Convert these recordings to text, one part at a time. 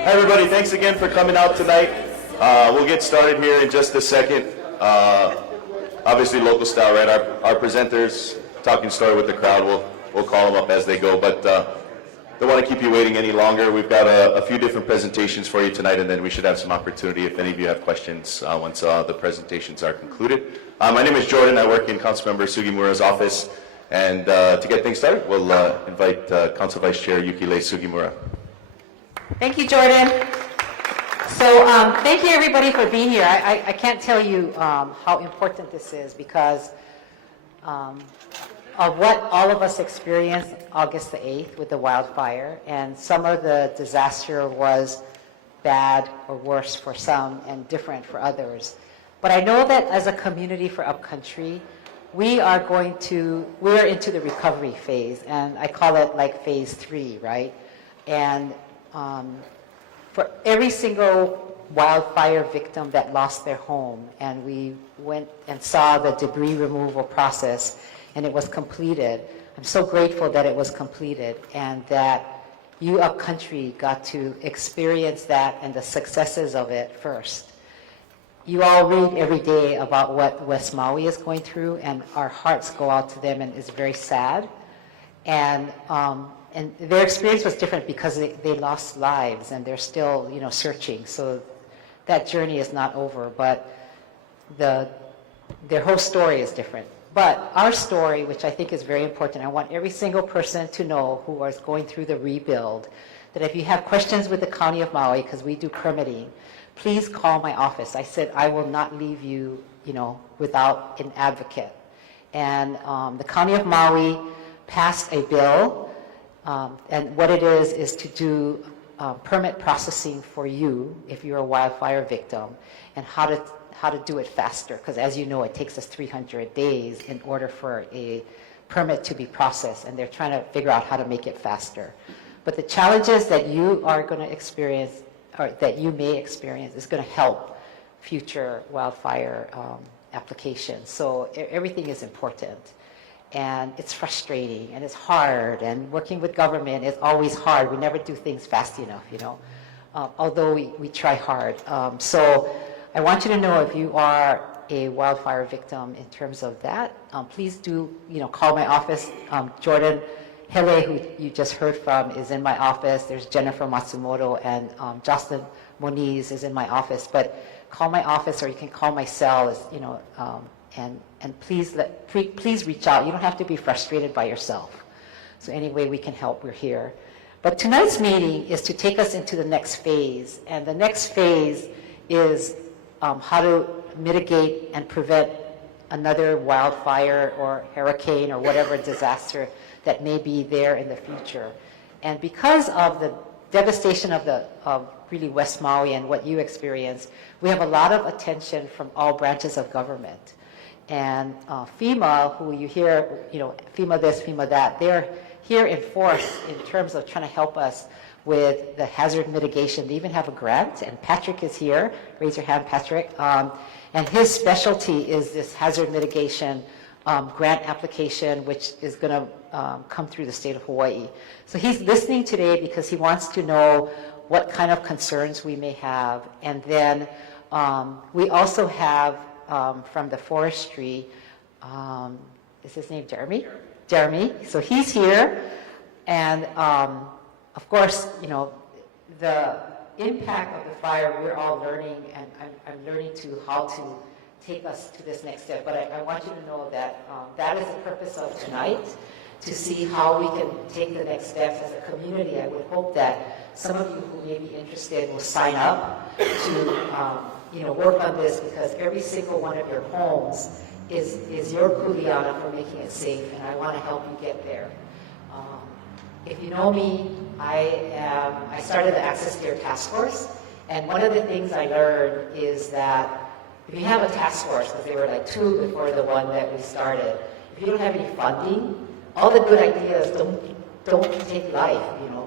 Hi everybody, thanks again for coming out tonight. We'll get started here in just a second. Obviously local style, right? Our presenters, talking story with the crowd, we'll call them up as they go, but don't want to keep you waiting any longer. We've got a few different presentations for you tonight, and then we should have some opportunity if any of you have questions once the presentations are concluded. My name is Jordan. I work in Councilmember Sugimura's office, and to get things started, we'll invite Council Vice Chair yukilei.sugimura. Thank you, Jordan. So thank you, everybody, for being here. I can't tell you how important this is because of what all of us experienced August the 8th with the wildfire. And some of the disaster was bad or worse for some and different for others. But I know that as a community for Upcountry, we are into the recovery phase. And I call it like phase 3, right? And for every single wildfire victim that lost their home, and we went and saw the debris removal process, and it was completed. I'm so grateful that it was completed, and that you Upcountry got to experience that and the successes of it first. You all read every day about what West Maui is going through, and our hearts go out to them, and it's very sad. And their experience was different because they lost lives, and they're still, searching. So that journey is not over, but their whole story is different. But our story, which I think is very important, I want every single person to know who is going through the rebuild, that if you have questions with the County of Maui, because we do permitting, please call my office. I said I will not leave you, without an advocate. And the County of Maui passed a bill, and what it is to do permit processing for you if you're a wildfire victim, and how to do it faster, because as you know, it takes us 300 days in order for a permit to be processed, and they're trying to figure out how to make it faster. But the challenges that you are going to experience, or that you may experience, is going to help future wildfire applications. So everything is important. And it's frustrating, and it's hard, and working with government is always hard. We never do things fast enough, although we try hard. So I want you to know, if you are a wildfire victim in terms of that, please do, call my office. Jordan Hele, who you just heard from, is in my office. There's Jennifer Matsumoto, and Justin Moniz is in my office. But call my office, or you can call my cell, and please reach out. You don't have to be frustrated by yourself. So any way we can help, we're here. But tonight's meeting is to take us into the next phase. And the next phase is how to mitigate and prevent another wildfire or hurricane or whatever disaster that may be there in the future. And because of the devastation of really West Maui and what you experienced, we have a lot of attention from all branches of government. And FEMA, who you hear, FEMA this, FEMA that, they're here in force in terms of trying to help us with the hazard mitigation. They even have a grant, and Patrick is here. Raise your hand, Patrick. And his specialty is this hazard mitigation grant application, which is going to come through the state of Hawaii. So he's listening today because he wants to know what kind of concerns we may have. And then we also have from the forestry, is his name Jeremy? Jeremy. So he's here. And of course, the impact of the fire, we're all learning, and I'm learning how to take us to this next step. But I want you to know that that is the purpose of tonight, to see how we can take the next steps as a community. I would hope that some of you who may be interested will sign up to work on this, because every single one of your homes is your kuleana for making it safe, and I want to help you get there. If you know me, I started the Access Care Task Force, and one of the things I learned is that if you have a task force, because there were like 2 before the one that we started, if you don't have any funding, all the good ideas don't take life,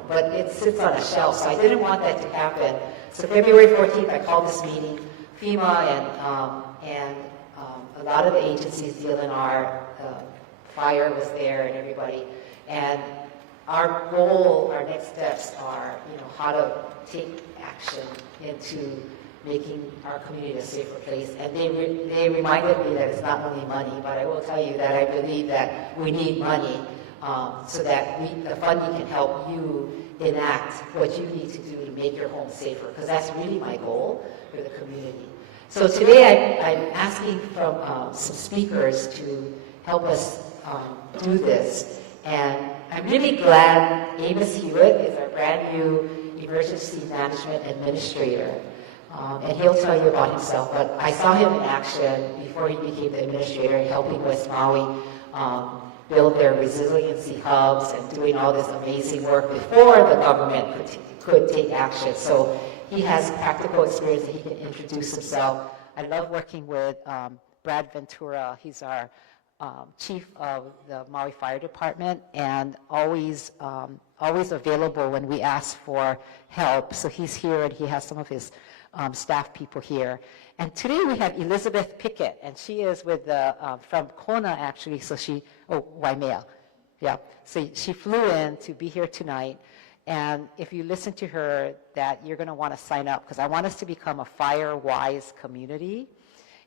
but it sits on a shelf. So I didn't want that to happen. So February 14th, I called this meeting. FEMA and a lot of the agencies, DLNR, fire was there, and everybody. And our goal, our next steps are, how to take action into making our community a safer place. And they reminded me that it's not only money, but I will tell you that I believe that we need money so that the funding can help you enact what you need to do to make your home safer, because that's really my goal for the community. So today I'm asking from some speakers to help us do this. And I'm really glad Amos Hewitt is our brand new Emergency Management Administrator. And he'll tell you about himself, but I saw him in action before he became the administrator, helping West Maui build their resiliency hubs and doing all this amazing work before the government could take action. So he has practical experience that he can introduce himself. I love working with Brad Ventura. He's our chief of the Maui Fire Department, and always available when we ask for help. So he's here, and he has some of his staff people here. And today we have Elizabeth Pickett, and she is with the from Kona actually. So Waimea, yeah. So she flew in to be here tonight. And if you listen to her, that you're going to want to sign up, because I want us to become a fire-wise community.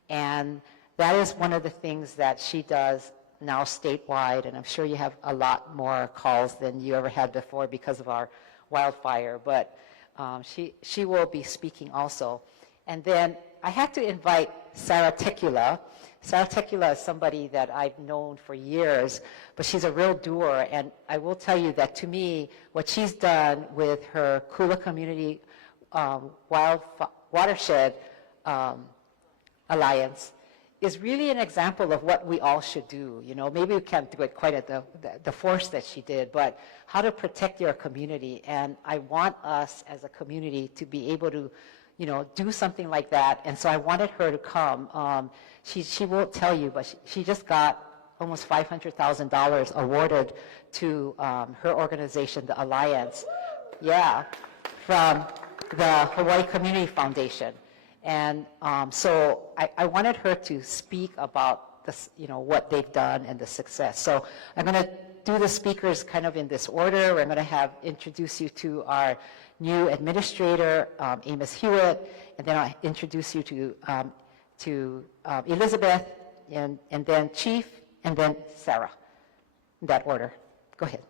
And that is one of the things that she does now statewide, and I'm sure you have a lot more calls than you ever had before because of our wildfire, but she will be speaking also. And then I had to invite Sarah Tekula. Sarah Tekula is somebody that I've known for years, but she's a real doer, and I will tell you that to me, what she's done with her Kula Community Watershed Alliance is really an example of what we all should do. Maybe we can't do it quite at the force that she did, but how to protect your community. And I want us as a community to be able to, do something like that. And so I wanted her to come. She won't tell you, but she just got almost $500,000 awarded to her organization, the Alliance. Yeah, from the Hawaii Community Foundation. And so I wanted her to speak about this, what they've done and the success. So I'm going to do the speakers kind of in this order. I'm going to introduce you to our new administrator, Amos Hewitt, and then I'll introduce you to Elizabeth, and then Chief, and then Sarah, in that order. Go ahead.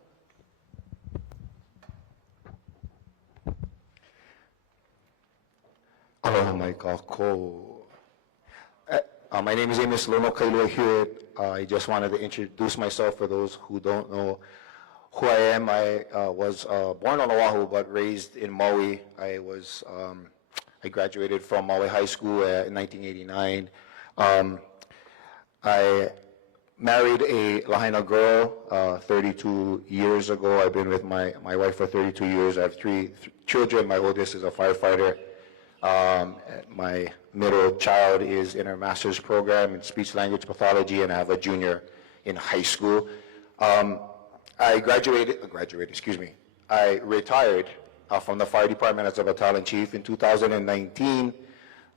Aloha mai kako. My name is Amos Lono Kailua Hewitt. I just wanted to introduce myself for those who don't know who I am. I was born on Oahu but raised in Maui. I graduated from Maui High School in 1989. I married a Lahaina girl 32 years ago. I've been with my wife for 32 years. I have three children. My oldest is a firefighter. My middle child is in her master's program in speech language pathology, and I have a junior in high school. I retired from the fire department as a battalion chief in 2019.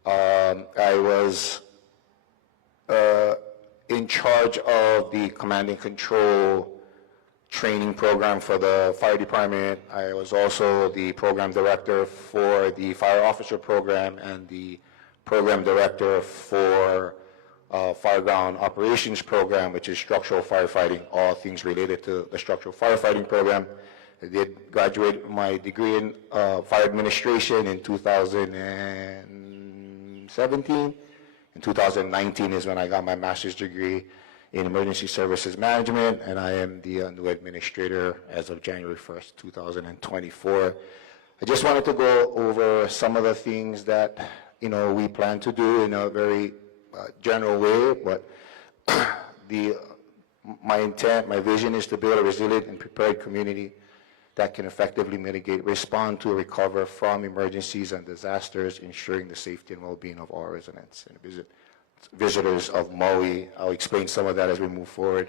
I was in charge of the command and control training program for the fire department. I was also the program director for the fire officer program and the program director for fireground operations program, which is structural firefighting, all things related to the structural firefighting program. I did graduate my degree in fire administration in 2017. In 2019 is when I got my master's degree in emergency services management, and I am the new administrator as of January 1st, 2024. I just wanted to go over some of the things that we plan to do in a very general way, but my intent, my vision is to build a resilient and prepared community that can effectively mitigate, respond to, recover from emergencies and disasters, ensuring the safety and well-being of all residents and visitors of Maui. I'll explain some of that as we move forward.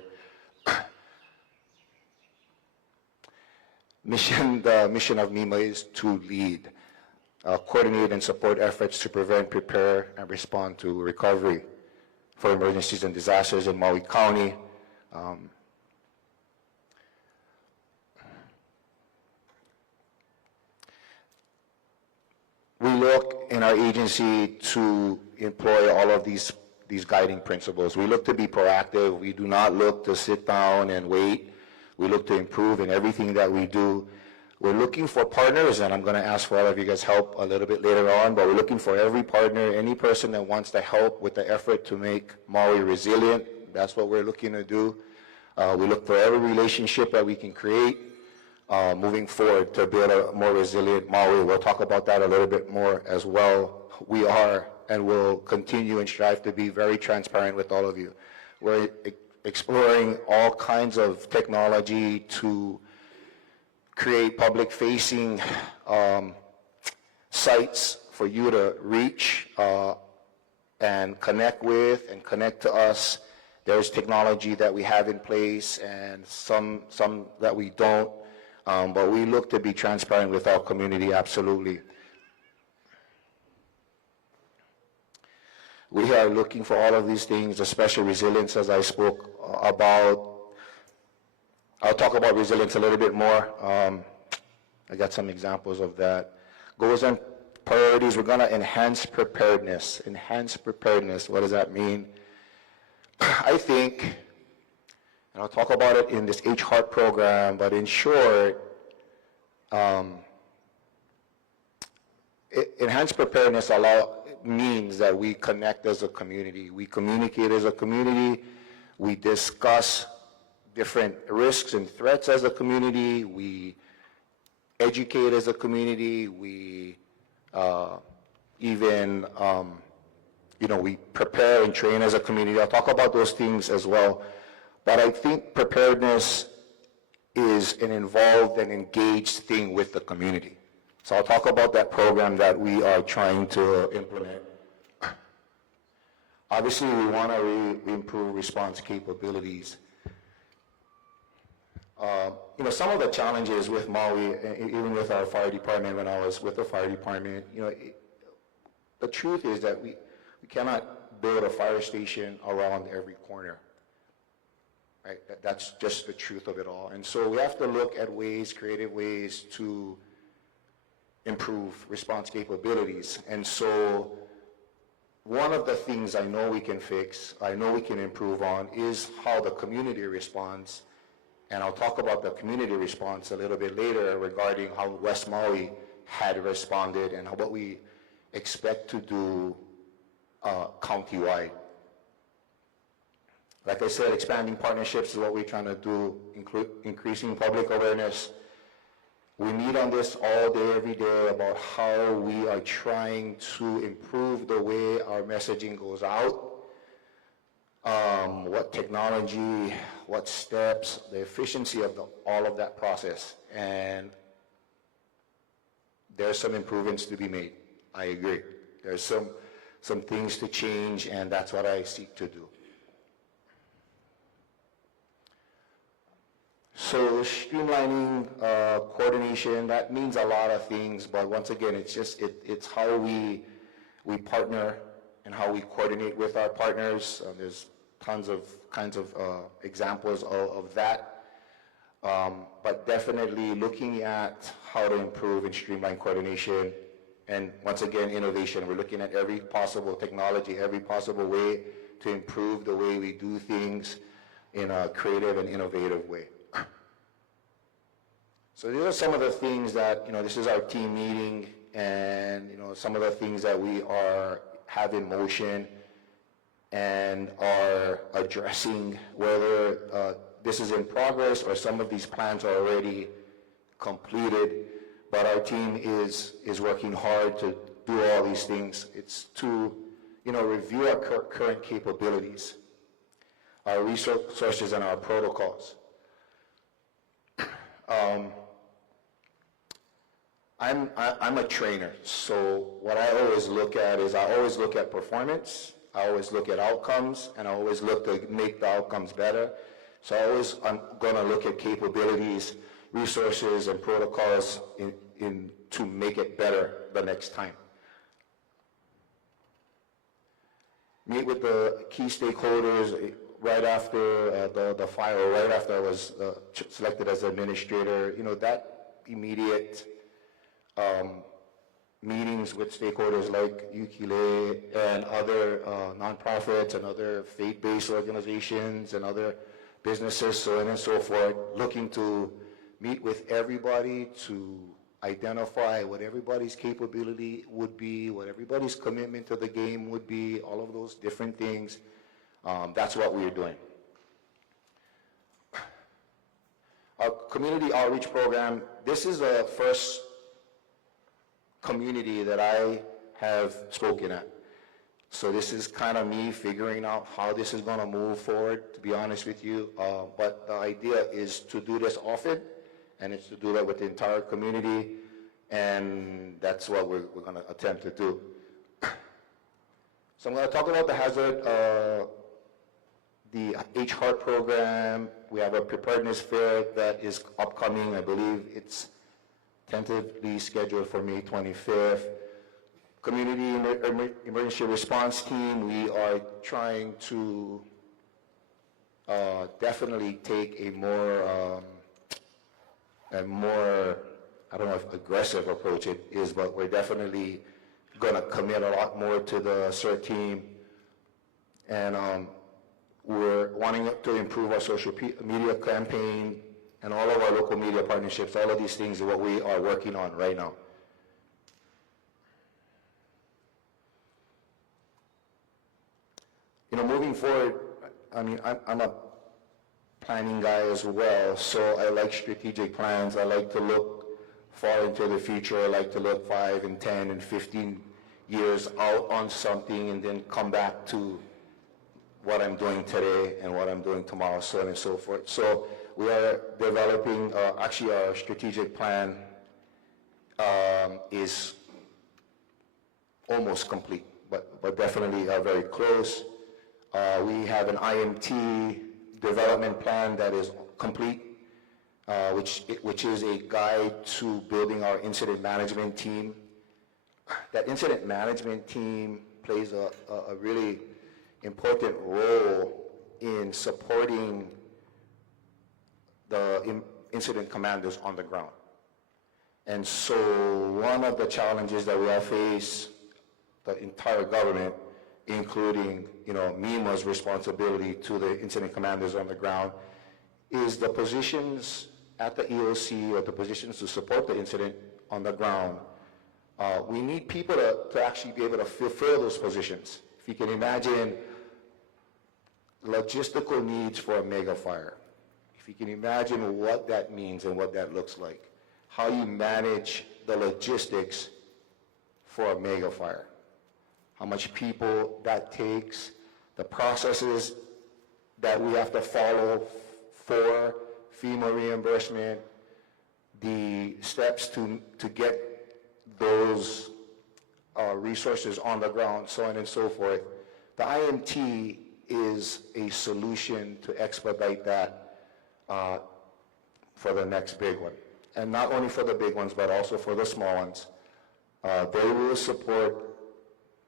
The mission of MEMA is to lead, coordinate and support efforts to prevent, prepare, and respond to recovery for emergencies and disasters in Maui County. look in our agency to employ all of these guiding principles. We look to be proactive. We do not look to sit down and wait. We look to improve in everything that we do. We're looking for partners, and I'm going to ask for all of you guys' help a little bit later on, but we're looking for every partner, any person that wants to help with the effort to make Maui resilient. That's what we're looking to do. We look for every relationship that we can create moving forward to build a more resilient Maui. We'll talk about that a little bit more as well. We are and will continue and strive to be very transparent with all of you. We're exploring all kinds of technology to create public-facing sites for you to reach and connect with and connect to us. There's technology that we have in place and some that we don't, but we look to be transparent with our community, absolutely. We are looking for all of these things, especially resilience, as I spoke about. I'll talk about resilience a little bit more. I got some examples of that. Goals and priorities, we're going to enhance preparedness. Enhance preparedness, what does that mean? I think, and I'll talk about it in this HHeart program, but in short, enhanced preparedness means that we connect as a community. We communicate as a community. We discuss different risks and threats as a community. We educate as a community. We even, we prepare and train as a community. I'll talk about those things as well. But I think preparedness is an involved and engaged thing with the community. So I'll talk about that program that we are trying to implement. Obviously, we want to improve response capabilities. Some of the challenges with Maui, even with our fire department, when I was with the fire department, the truth is that we cannot build a fire station around every corner. Right? That's just the truth of it all. And so we have to look at ways, creative ways to improve response capabilities. And so one of the things I know we can fix, I know we can improve on, is how the community responds. And I'll talk about the community response a little bit later regarding how West Maui had responded and what we expect to do countywide. Like I said, expanding partnerships is what we're trying to do, increasing public awareness. We meet on this all day, every day, about how we are trying to improve the way our messaging goes out, what technology, what steps, the efficiency of all of that process. And there's some improvements to be made. I agree. There's some things to change, and that's what I seek to do. So streamlining coordination, that means a lot of things, but once again, it's how we partner and how we coordinate with our partners. There's kinds of examples of that, but definitely looking at how to improve and streamline coordination, and once again, innovation. We're looking at every possible technology, every possible way to improve the way we do things in a creative and innovative way. So these are some of the things that, this is our team meeting, and, some of the things that we have in motion and are addressing, whether this is in progress or some of these plans are already completed. But our team is working hard to do all these things. It's to, review our current capabilities, our resources, and our protocols. I'm a trainer, so what I always look at is I always look at performance, I always look at outcomes, and I always look to make the outcomes better. So I'm going to look at capabilities, resources, and protocols to make it better the next time. Meet with the key stakeholders right after the fire, right after I was selected as administrator. That immediate meetings with stakeholders like YUKI and other nonprofits and other faith-based organizations and other businesses, so on and so forth, looking to meet with everybody to identify what everybody's capability would be, what everybody's commitment to the game would be, all of those different things. That's what we're doing. Our community outreach program, this is the first community that I have spoken at. So this is kind of me figuring out how this is going to move forward, to be honest with you. But the idea is to do this often, and it's to do that with the entire community, and that's what we're going to attempt to do. So I'm going to talk about the hazard, the HHEART program. We have a preparedness fair that is upcoming. I believe it's tentatively scheduled for May 25th. Community Emergency Response Team, we are trying to definitely take a more, I don't know if aggressive approach it is, but we're definitely going to commit a lot more to the CERT team. And we're wanting to improve our social media campaign and all of our local media partnerships. All of these things are what we are working on right now. You know, moving forward, I mean, I'm a planning guy as well, so I like strategic plans. I like to look far into the future. I like to look 5 and 10 and 15 years out on something and then come back to what I'm doing today and what I'm doing tomorrow, so on and so forth. So we are developing, actually our strategic plan is almost complete, but definitely very close. We have an IMT development plan that is complete, which is a guide to building our incident management team. That incident management team plays a really important role in supporting the incident commanders on the ground. And so one of the challenges that we have faced, the entire government, including, you know, MEMA's responsibility to the incident commanders on the ground, is the positions at the EOC, or the positions to support the incident on the ground. We need people to actually be able to fulfill those positions. If you can imagine logistical needs for a mega fire, if you can imagine what that means and what that looks like, how you manage the logistics for a mega fire, how much people that takes, the processes that we have to follow for FEMA reimbursement, the steps to get those resources on the ground, so on and so forth. The IMT is a solution to expedite that for the next big one. And not only for the big ones, but also for the small ones. They will support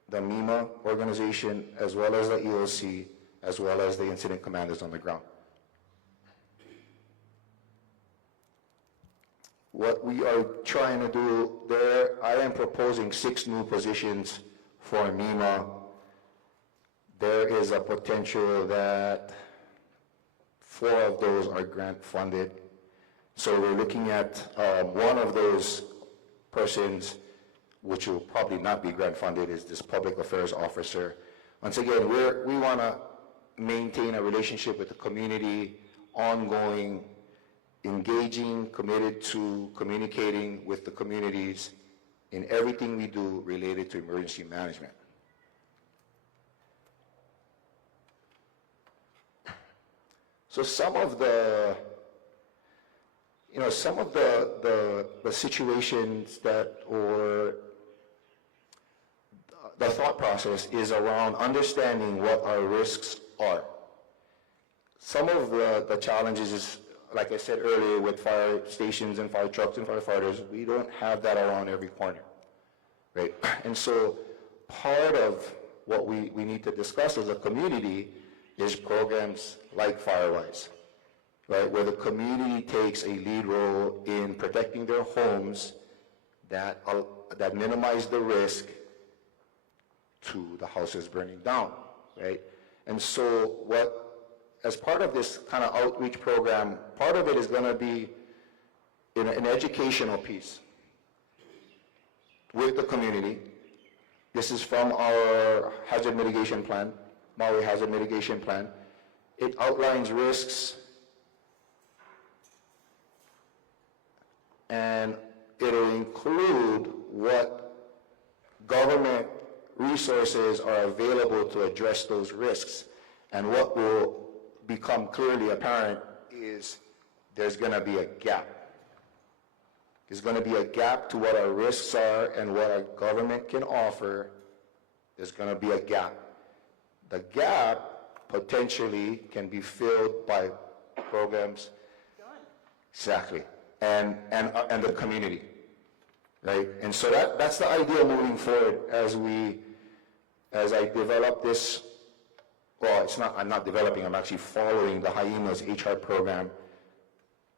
the MEMA organization, as well as the EOC, as well as the incident commanders on the ground. What we are trying to do there, I am proposing 6 new positions for MEMA. There is a potential that 4 of those are grant funded. So we're looking at one of those persons, which will probably not be grant funded, is this public affairs officer. Once again, we want to maintain a relationship with the community, ongoing, engaging, committed to communicating with the communities in everything we do related to emergency management. So some of the situations that, or the thought process is around understanding what our risks are. Some of the challenges is, like I said earlier, with fire stations and fire trucks and firefighters, we don't have that around every corner, right? And so part of what we need to discuss as a community is programs like Firewise, right? Where the community takes a lead role in protecting their homes that minimize the risk to the houses burning down, right? And so as part of this kind of outreach program, part of it is going to be an educational piece with the community. This is from our hazard mitigation plan, Maui hazard mitigation plan. It outlines risks and it'll include what government resources are available to address those risks. And what will become clearly apparent is there's going to be a gap. There's going to be a gap to what our risks are and what our government can offer. There's going to be a gap. The gap potentially can be filled by programs. Exactly. And the community, right? And so that's the idea moving forward as I develop this. Well, I'm not developing, I'm actually following the HYEMO's HR program,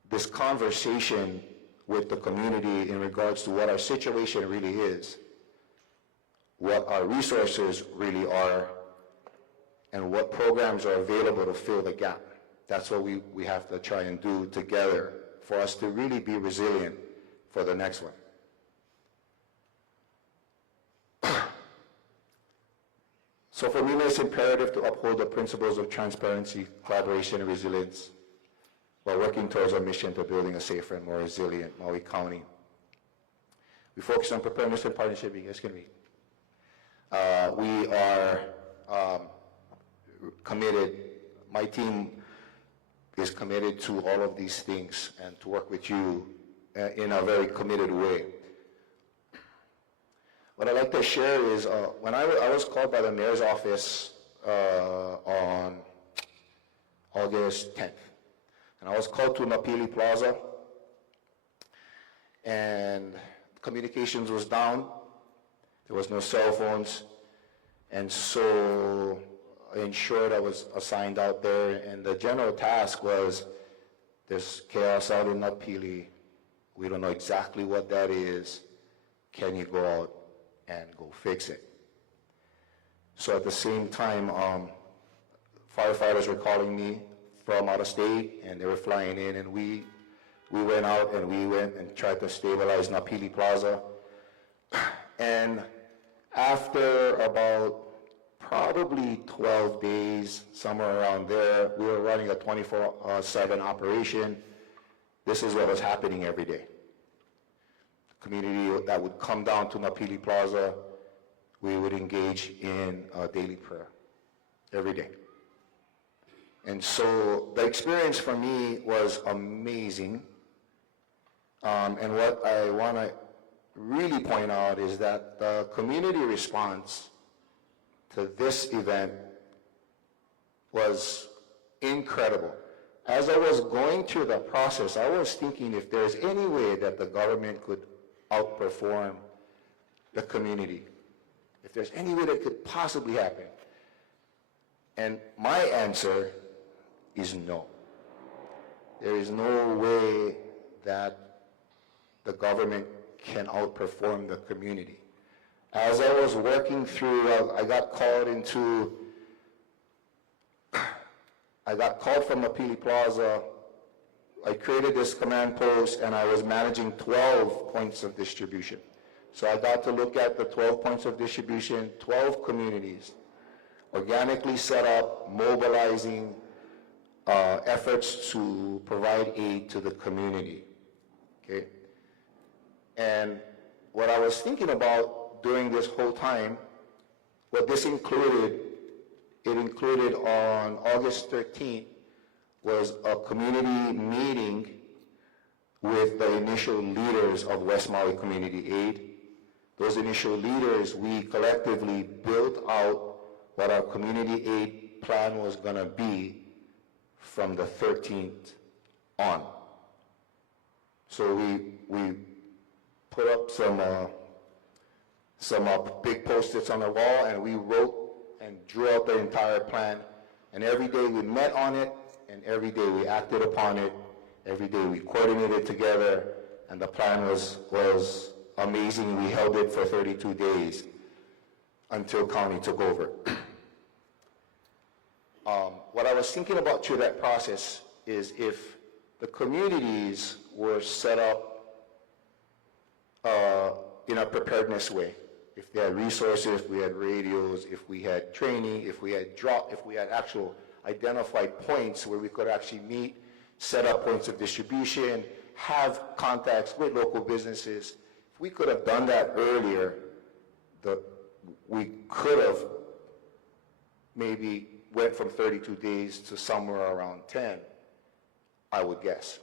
this conversation with the community in regards to what our situation really is, what our resources really are, and what programs are available to fill the gap. That's what we have to try and do together for us to really be resilient for the next one. So for me, it's imperative to uphold the principles of transparency, collaboration, and resilience while working towards our mission to building a safer and more resilient Maui County. We focus on preparedness and partnership. You guys can read. We are committed, my team is committed to all of these things and to work with you in a very committed way. What I'd like to share is when I was called by the mayor's office on August 10th, and I was called to Napili Plaza, and communications was down. There was no cell phones, and so I ensured I was assigned out there, and the general task was, there's chaos out in Napili. We don't know exactly what that is. Can you go out and go fix it? So at the same time, firefighters were calling me from out of state, and they were flying in, and we went out and we went and tried to stabilize Napili Plaza. And after about probably 12 days, somewhere around there, we were running a 24/7 operation. This is what was happening every day. The community that would come down to Napili Plaza, we would engage in daily prayer every day. And so the experience for me was amazing. And what I want to really point out is that the community response to this event was incredible. As I was going through the process, I was thinking if there's any way that the government could outperform the community, if there's any way that could possibly happen. And my answer is no. There is no way that the government can outperform the community. As I was working through, I got called from Napili Plaza. I created this command post and I was managing 12 points of distribution. So I got to look at the 12 points of distribution, 12 communities, organically set up, mobilizing efforts to provide aid to the community, okay? And what I was thinking about during this whole time, what this included, it included on August 13th was a community meeting with the initial leaders of West Maui Community Aid. Those initial leaders, we collectively built out what our community aid plan was going to be from the 13th on. So we put up some big post-its on the wall, and we wrote and drew out the entire plan. And every day we met on it, and every day we acted upon it. Every day we coordinated together, and the plan was amazing. We held it for 32 days until county took over. What I was thinking about through that process is if the communities were set up in a preparedness way, if they had resources, if we had radios, if we had training, if we had actual identified points where we could actually meet, set up points of distribution, have contacts with local businesses. If we could have done that earlier, we could have maybe went from 32 days to somewhere around 10, I would guess.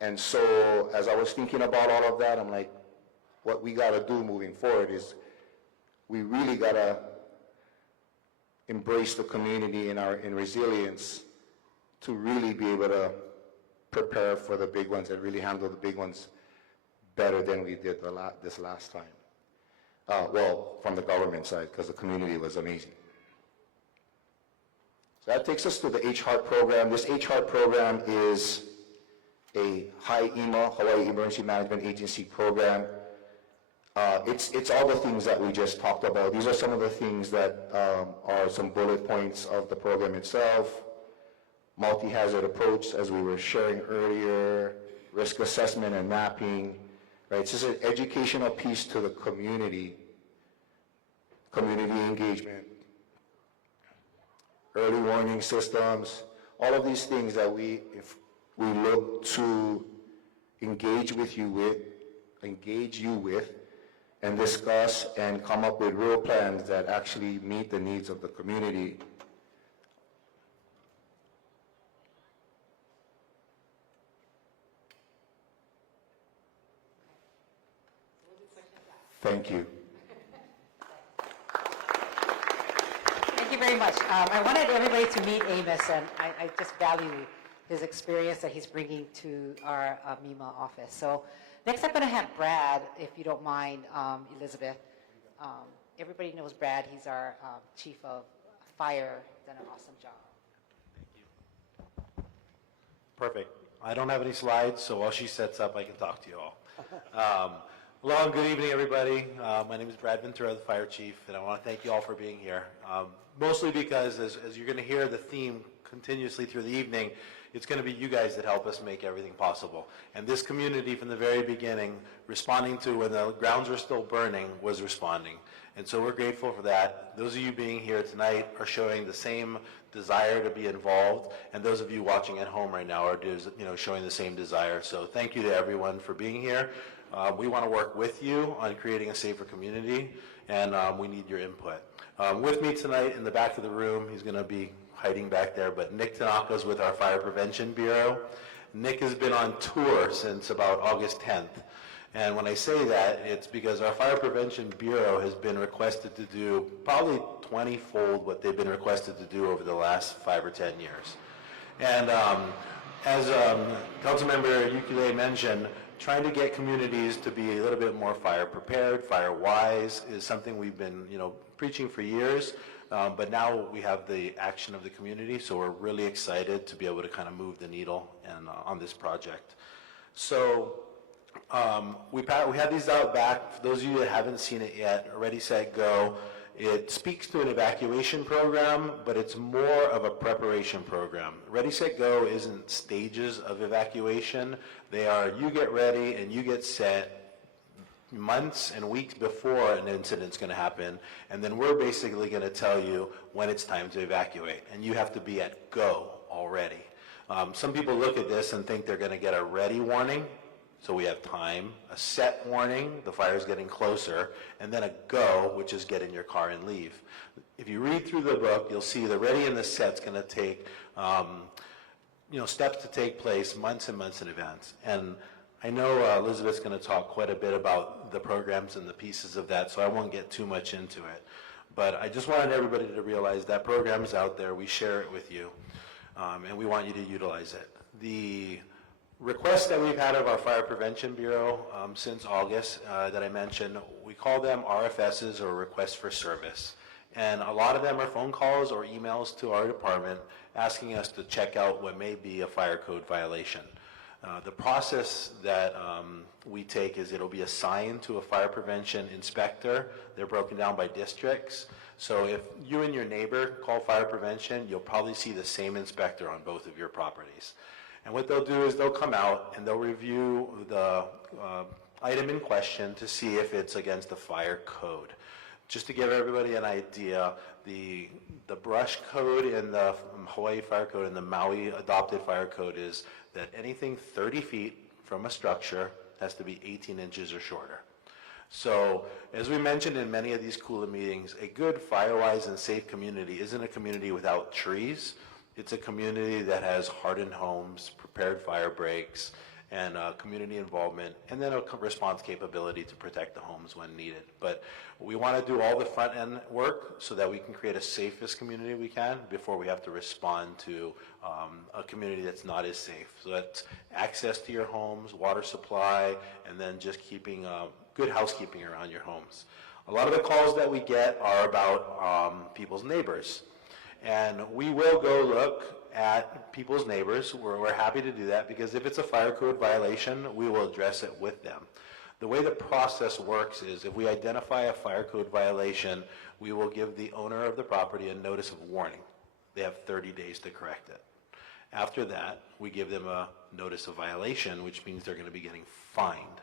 And so as I was thinking about all of that, I'm like, what we got to do moving forward is we really got to embrace the community in resilience to really be able to prepare for the big ones and really handle the big ones better than we did this last time. Well, from the government side, because the community was amazing. So that takes us to the HHEART program. This HHEART program is a HIMA, Hawaii Emergency Management Agency program. It's all the things that we just talked about. These are some of the things that are some bullet points of the program itself. Multi-hazard approach, as we were sharing earlier, risk assessment and mapping, right? It's just an educational piece to the community engagement, early warning systems, all of these things that if we look to engage you with, and discuss and come up with real plans that actually meet the needs of the community. Thank you. Thank you very much. I wanted everybody to meet Amos, and I just value his experience that he's bringing to our MEMA office. So next I'm going to have Brad, if you don't mind, Elizabeth. Everybody knows Brad. He's our chief of fire. Done an awesome job. Thank you. Perfect. I don't have any slides, so while she sets up, I can talk to you all. Hello and good evening, everybody. My name is Brad Ventura, the fire chief, and I want to thank you all for being here. Mostly because, as you're going to hear the theme continuously through the evening, it's going to be you guys that help us make everything possible. And this community, from the very beginning, responding to when the grounds were still burning, was responding. And so we're grateful for that. Those of you being here tonight are showing the same desire to be involved, and those of you watching at home right now are showing the same desire. So thank you to everyone for being here. We want to work with you on creating a safer community, and we need your input. With me tonight in the back of the room, he's going to be hiding back there, but Nick Tanaka's with our Fire Prevention Bureau. Nick has been on tour since about August 10th. And when I say that, it's because our Fire Prevention Bureau has been requested to do probably 20-fold what they've been requested to do over the last 5 or 10 years. And as Councilmember Yukilei mentioned, trying to get communities to be a little bit more fire prepared, fire wise, is something we've been preaching for years. But now we have the action of the community, so we're really excited to be able to kind of move the needle on this project. So we had these out back. For those of you that haven't seen it yet, Ready, Set, Go. It speaks to an evacuation program, but it's more of a preparation program. Ready, Set, Go isn't stages of evacuation. They are you get ready and you get set months and weeks before an incident's going to happen, and then we're basically going to tell you when it's time to evacuate, and you have to be at go already. Some people look at this and think they're going to get a ready warning, so we have time, a set warning, the fire's getting closer, and then a go, which is get in your car and leave. If you read through the book, you'll see the ready and the set's going to take steps to take place months and months in advance. And I know Elizabeth's going to talk quite a bit about the programs and the pieces of that, so I won't get too much into it. But I just wanted everybody to realize that program is out there. We share it with you, and we want you to utilize it. The requests that we've had of our Fire Prevention Bureau since August that I mentioned, we call them RFSs, or requests for service. And a lot of them are phone calls or emails to our department asking us to check out what may be a fire code violation. The process that we take is it'll be assigned to a fire prevention inspector. They're broken down by districts. So if you and your neighbor call fire prevention, you'll probably see the same inspector on both of your properties. And what they'll do is they'll come out and they'll review the item in question to see if it's against the fire code. Just to give everybody an idea, the brush code in the Hawaii Fire Code and the Maui adopted fire code is that anything 30 feet from a structure has to be 18 inches or shorter. So, as we mentioned in many of these Kula meetings, a good fire-wise and safe community isn't a community without trees. It's a community that has hardened homes, prepared fire breaks, and community involvement, and then a response capability to protect the homes when needed. But we want to do all the front-end work so that we can create a safest community we can before we have to respond to a community that's not as safe. So that's access to your homes, water supply, and then just keeping good housekeeping around your homes. A lot of the calls that we get are about people's neighbors. And we will go look at people's neighbors. We're happy to do that because if it's a fire code violation, we will address it with them. The way the process works is if we identify a fire code violation, we will give the owner of the property a notice of warning. They have 30 days to correct it. After that, we give them a notice of violation, which means they're going to be getting fined,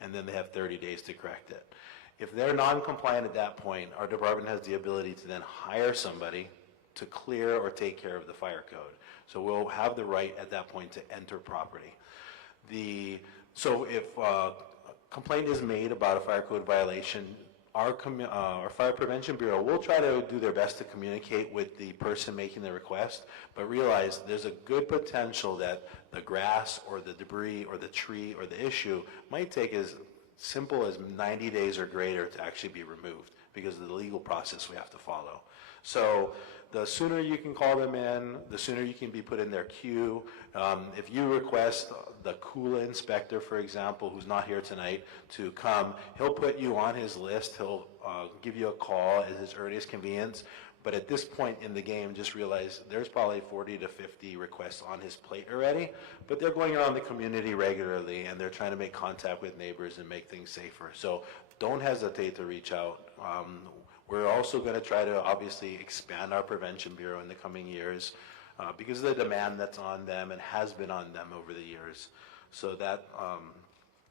and then they have 30 days to correct it. If they're non-compliant at that point, our department has the ability to then hire somebody to clear or take care of the fire code. So we'll have the right at that point to enter property. So if a complaint is made about a fire code violation, our Fire Prevention Bureau will try to do their best to communicate with the person making the request, but realize there's a good potential that the grass or the debris or the tree or the issue might take as simple as 90 days or greater to actually be removed because of the legal process we have to follow. So the sooner you can call them in, the sooner you can be put in their queue. If you request the Kula inspector, for example, who's not here tonight, to come, he'll put you on his list. He'll give you a call at his earliest convenience. But at this point in the game, just realize there's probably 40 to 50 requests on his plate already, but they're going around the community regularly and they're trying to make contact with neighbors and make things safer. So don't hesitate to reach out. We're also going to try to obviously expand our prevention bureau in the coming years because of the demand that's on them and has been on them over the years. So that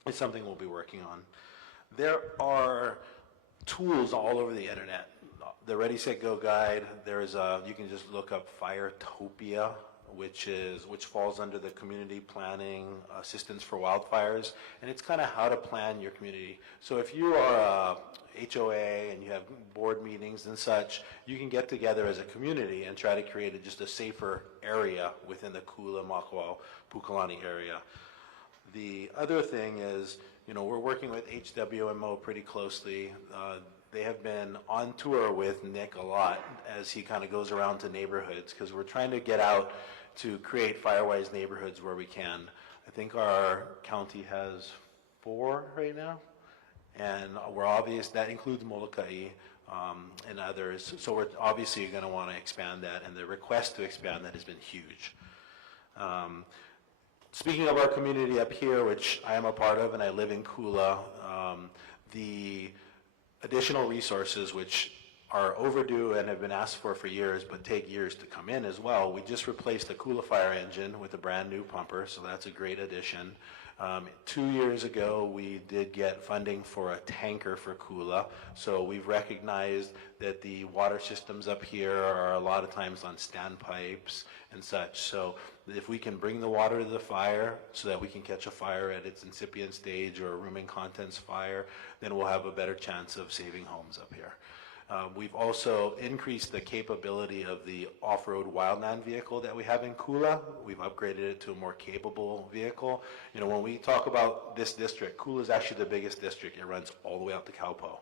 is something we'll be working on. There are tools all over the internet. The Ready, Set, Go guide, you can just look up Firetopia, which falls under the Community Planning Assistance for Wildfires, and it's kind of how to plan your community. So if you are a HOA and you have board meetings and such, you can get together as a community and try to create just a safer area within the Kula, Makawao, Pukalani area. The other thing is, we're working with HWMO pretty closely. They have been on tour with Nick a lot as he kind of goes around to neighborhoods because we're trying to get out to create fire-wise neighborhoods where we can. I think our county has 4 right now, and that includes Molokai and others. So we're obviously going to want to expand that, and the request to expand that has been huge. Speaking of our community up here, which I am a part of, and I live in Kula, the additional resources which are overdue and have been asked for years but take years to come in as well. We just replaced the Kula fire engine with a brand new pumper, so that's a great addition. 2 years ago, we did get funding for a tanker for Kula, so we've recognized that the water systems up here are a lot of times on standpipes and such. So if we can bring the water to the fire so that we can catch a fire at its incipient stage or a room and contents fire, then we'll have a better chance of saving homes up here. We've also increased the capability of the off-road wildland vehicle that we have in Kula. We've upgraded it to a more capable vehicle. When we talk about this district, Kula is actually the biggest district. It runs all the way out to Kaupo.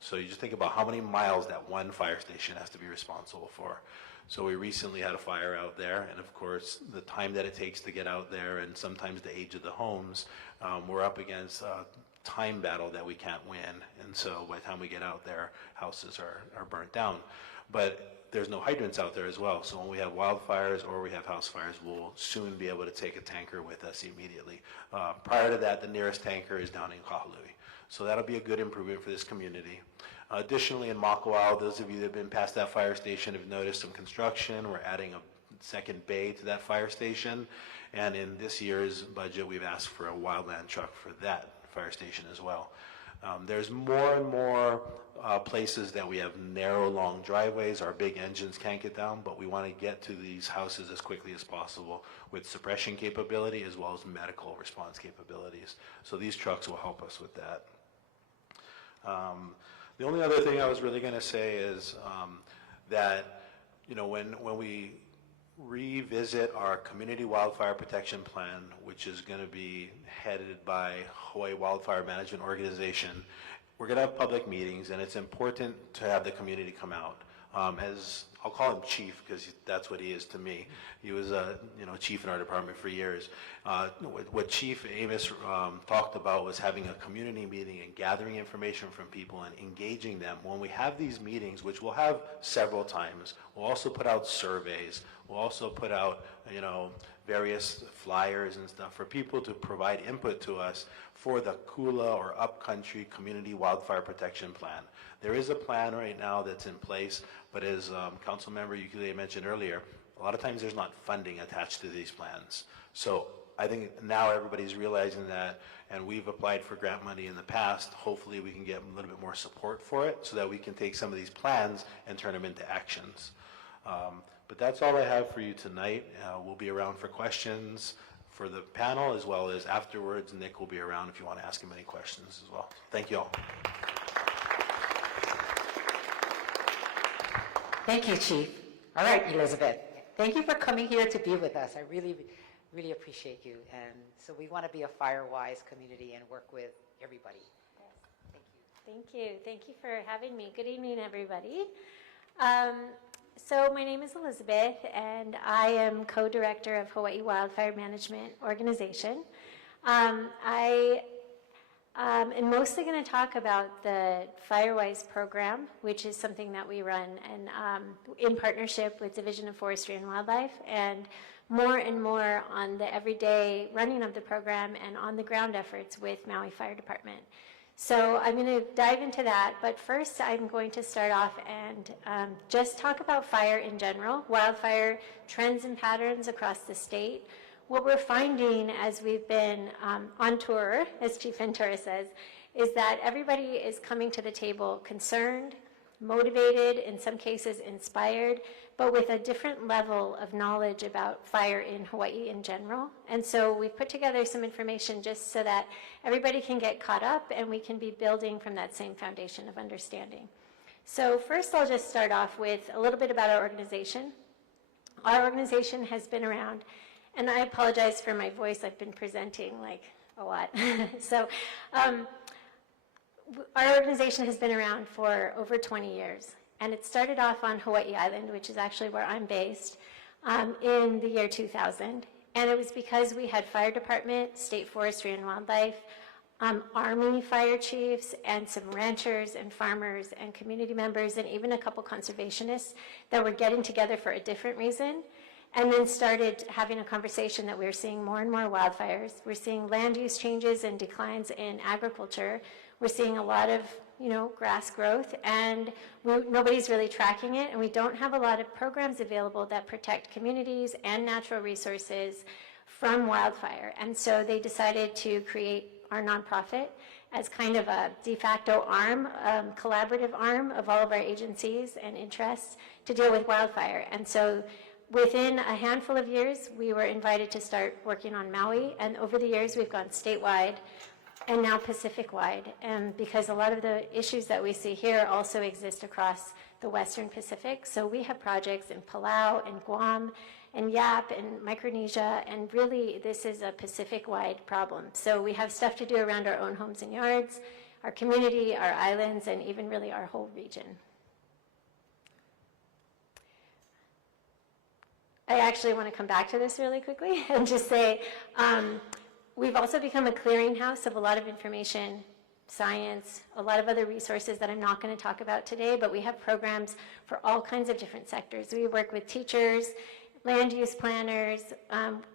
So you just think about how many miles that one fire station has to be responsible for. So we recently had a fire out there, and of course, the time that it takes to get out there and sometimes the age of the homes, we're up against time battle that we can't win, and so by the time we get out there, houses are burnt down. But there's no hydrants out there as well. So when we have wildfires or we have house fires, we'll soon be able to take a tanker with us immediately. Prior to that, the nearest tanker is down in Kahului. So that'll be a good improvement for this community. Additionally, in Makawao, those of you that have been past that fire station have noticed some construction. We're adding a second bay to that fire station. And in this year's budget, we've asked for a wildland truck for that fire station as well. There's more and more places that we have narrow, long driveways. Our big engines can't get down, but we want to get to these houses as quickly as possible with suppression capability as well as medical response capabilities. So these trucks will help us with that. The only other thing I was really going to say is that, you know, when we revisit our community wildfire protection plan, which is going to be headed by Hawaii Wildfire Management Organization, we're going to have public meetings, and it's important to have the community come out. As I'll call him chief because that's what he is to me. He was a chief in our department for years. What Chief Amos talked about was having a community meeting and gathering information from people and engaging them. When we have these meetings, which we'll have several times, we'll also put out surveys. We'll also put out various flyers and stuff for people to provide input to us for the Kula or Upcountry Community Wildfire Protection Plan. There is a plan right now that's in place, but as Councilmember Yukilei mentioned earlier, a lot of times there's not funding attached to these plans. So I think now everybody's realizing that, and we've applied for grant money in the past. Hopefully we can get a little bit more support for it so that we can take some of these plans and turn them into actions. But that's all I have for you tonight. We'll be around for questions for the panel as well as afterwards. Nick will be around if you want to ask him any questions as well. Thank you all. Thank you, Chief. All right, Elizabeth. Thank you for coming here to be with us. I really, really appreciate you. And so we want to be a fire-wise community and work with everybody. Yes. Thank you. Thank you. Thank you for having me. Good evening, everybody. So my name is Elizabeth, and I am co-director of Hawaii Wildfire Management Organization. I am mostly going to talk about the FireWise program, which is something that we run and in partnership with Division of Forestry and Wildlife, and more on the everyday running of the program and on the ground efforts with Maui Fire Department. So I'm going to dive into that, but first I'm going to start off and just talk about fire in general, wildfire trends and patterns across the state. What we're finding as we've been on tour, as Chief Ventura says, is that everybody is coming to the table concerned, motivated, in some cases inspired, but with a different level of knowledge about fire in Hawaii in general. And so we've put together some information just so that everybody can get caught up and we can be building from that same foundation of understanding. So first I'll just start off with a little bit about our organization. Our organization has been around, and I apologize for my voice, I've been presenting like a lot. So our organization has been around for over 20 years. And it started off on Hawaii Island, which is actually where I'm based, in the year 2000. And it was because we had fire department, state forestry and wildlife, Army fire chiefs, and some ranchers and farmers and community members, and even a couple conservationists that were getting together for a different reason. And then started having a conversation that we were seeing more and more wildfires. We're seeing land use changes and declines in agriculture. We're seeing a lot of grass growth, and nobody's really tracking it, and we don't have a lot of programs available that protect communities and natural resources from wildfire. And so they decided to create our nonprofit as kind of a de facto arm, collaborative arm of all of our agencies and interests to deal with wildfire. And so within a handful of years, we were invited to start working on Maui, and over the years, we've gone statewide and now Pacific-wide, and because a lot of the issues that we see here also exist across the Western Pacific. So we have projects in Palau and Guam and Yap and Micronesia, and really this is a Pacific-wide problem. So we have stuff to do around our own homes and yards, our community, our islands, and even really our whole region. I actually want to come back to this really quickly and just say, we've also become a clearinghouse of a lot of information science, a lot of other resources that I'm not going to talk about today, but we have programs for all kinds of different sectors. We work with teachers, land use planners,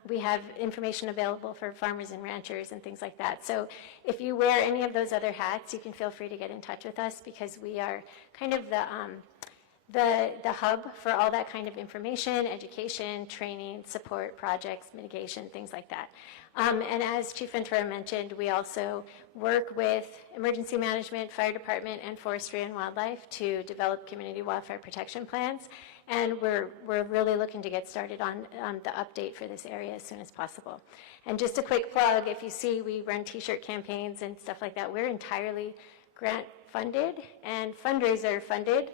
we have information available for farmers and ranchers and things like that. So if you wear any of those other hats, you can feel free to get in touch with us, because we are kind of the hub for all that kind of information, education, training, support, projects, mitigation, things like that. And as Chief Ventura mentioned, we also work with emergency management, fire department, and forestry and wildlife to develop community wildfire protection plans. And we're really looking to get started on the update for this area as soon as possible. And just a quick plug, if you see we run t-shirt campaigns and stuff like that, we're entirely grant funded and fundraiser funded.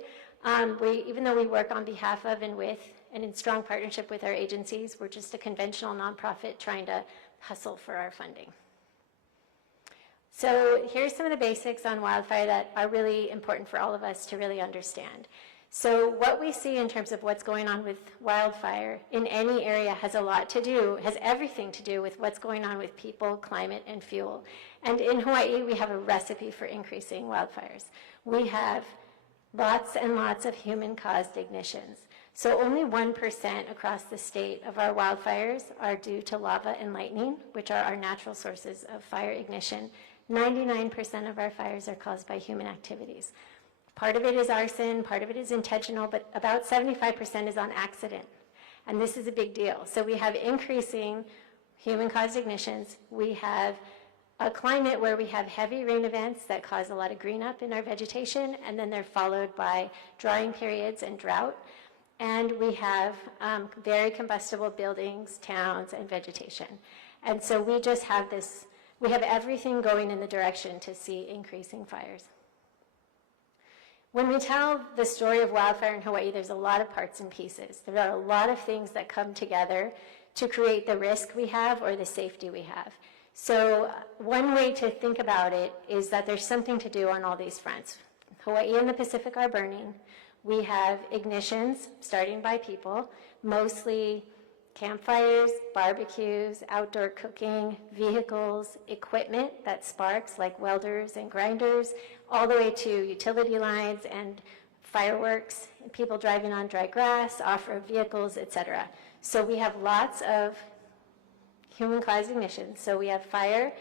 Even though we work on behalf of and with and in strong partnership with our agencies, we're just a conventional nonprofit trying to hustle for our funding. So here's some of the basics on wildfire that are really important for all of us to really understand. So what we see in terms of what's going on with wildfire in any area has everything to do with what's going on with people, climate, and fuel. And in Hawaii, we have a recipe for increasing wildfires. We have lots and lots of human-caused ignitions. So only 1% across the state of our wildfires are due to lava and lightning, which are our natural sources of fire ignition. 99% of our fires are caused by human activities. Part of it is arson, part of it is intentional, but about 75% is on accident. And this is a big deal. So we have increasing human-caused ignitions. We have a climate where we have heavy rain events that cause a lot of green up in our vegetation, and then they're followed by drying periods and drought. And we have very combustible buildings, towns, and vegetation. And so we just have this, we have everything going in the direction to see increasing fires. When we tell the story of wildfire in Hawaii, there's a lot of parts and pieces. There are a lot of things that come together to create the risk we have or the safety we have. So one way to think about it is that there's something to do on all these fronts. Hawaii and the Pacific are burning. We have ignitions, starting by people, mostly campfires, barbecues, outdoor cooking, vehicles, equipment that sparks like welders and grinders, all the way to utility lines and fireworks, people driving on dry grass, off-road vehicles, etc. So we have lots of human-caused ignitions. So we have fires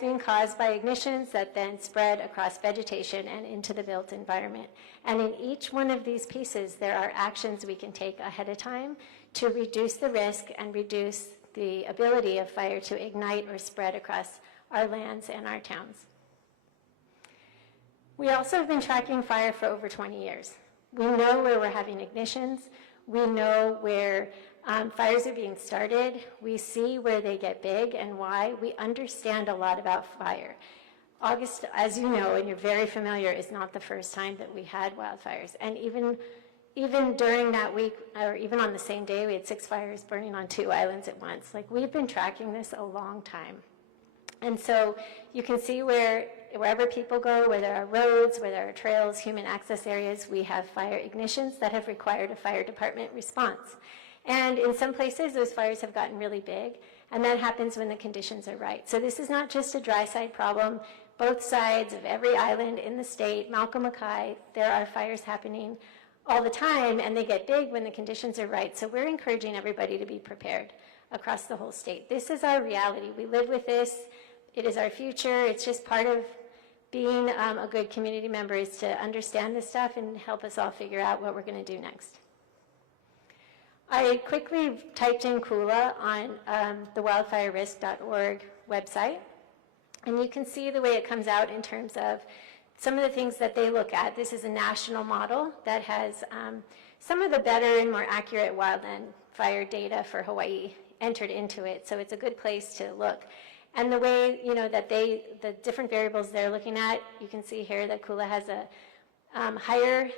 being caused by ignitions that then spread across vegetation and into the built environment. And in each one of these pieces, there are actions we can take ahead of time to reduce the risk and reduce the ability of fire to ignite or spread across our lands and our towns. We also have been tracking fire for over 20 years. We know where we're having ignitions. We know where fires are being started. We see where they get big and why. We understand a lot about fire. August, as you know, and you're very familiar, is not the first time that we had wildfires. And even during that week, or even on the same day, we had 6 fires burning on 2 islands at once. Like, we've been tracking this a long time. And so you can see wherever people go, where there are roads, where there are trails, human access areas, we have fire ignitions that have required a fire department response. And in some places, those fires have gotten really big, and that happens when the conditions are right. So this is not just a dry side problem. Both sides of every island in the state, Malcolm Mackay, there are fires happening all the time, and they get big when the conditions are right. So we're encouraging everybody to be prepared across the whole state. This is our reality. We live with this. It is our future. It's just part of being a good community member, is to understand this stuff and help us all figure out what we're going to do next. I quickly typed in Kula on the wildfirerisk.org website, and you can see the way it comes out in terms of some of the things that they look at. This is a national model that has some of the better and more accurate wildland fire data for Hawaii entered into it, so it's a good place to look. And the way, that the different variables they're looking at, you can see here that Kula has a higher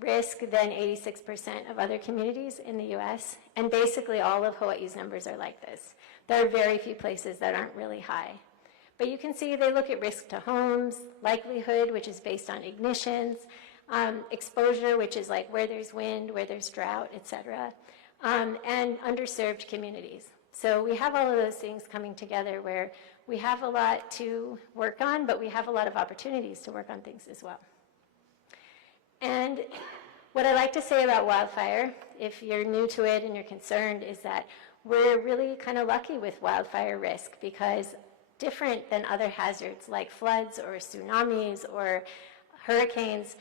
risk than 86% of other communities in the U.S., and basically all of Hawaii's numbers are like this. There are very few places that aren't really high. But you can see they look at risk to homes, likelihood, which is based on ignitions, exposure, which is like where there's wind, where there's drought, etc., and underserved communities. So we have all of those things coming together where we have a lot to work on, but we have a lot of opportunities to work on things as well. And what I like to say about wildfire, if you're new to it and you're concerned, is that we're really kind of lucky with wildfire risk, because different than other hazards like floods or tsunamis or hurricanes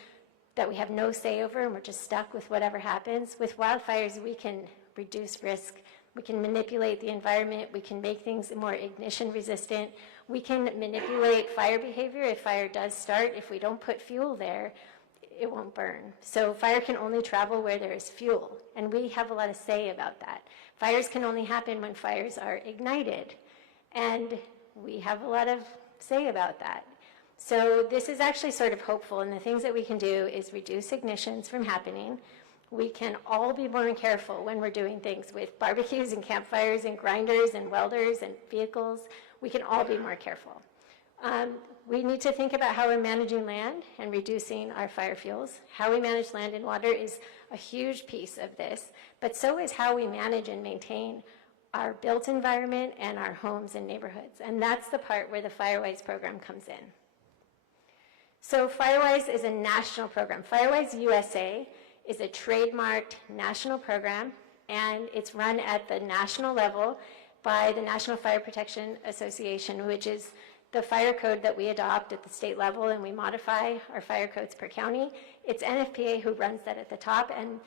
that we have no say over and we're just stuck with whatever happens, with wildfires we can reduce risk, we can manipulate the environment, we can make things more ignition resistant, we can manipulate fire behavior. If fire does start, if we don't put fuel there, it won't burn. So fire can only travel where there is fuel, and we have a lot of say about that. Fires can only happen when fires are ignited, and we have a lot of say about that. So this is actually sort of hopeful, and the things that we can do is reduce ignitions from happening. We can all be more careful when we're doing things with barbecues and campfires and grinders and welders and vehicles. We can all be more careful. We need to think about how we're managing land and reducing our fire fuels. How we manage land and water is a huge piece of this, but so is how we manage and maintain our built environment and our homes and neighborhoods. And that's the part where the FireWise program comes in. So FireWise is a national program. FireWise USA is a trademarked national program, and it's run at the national level by the National Fire Protection Association, which is the fire code that we adopt at the state level, and we modify our fire codes per county. It's NFPA who runs that at the top, and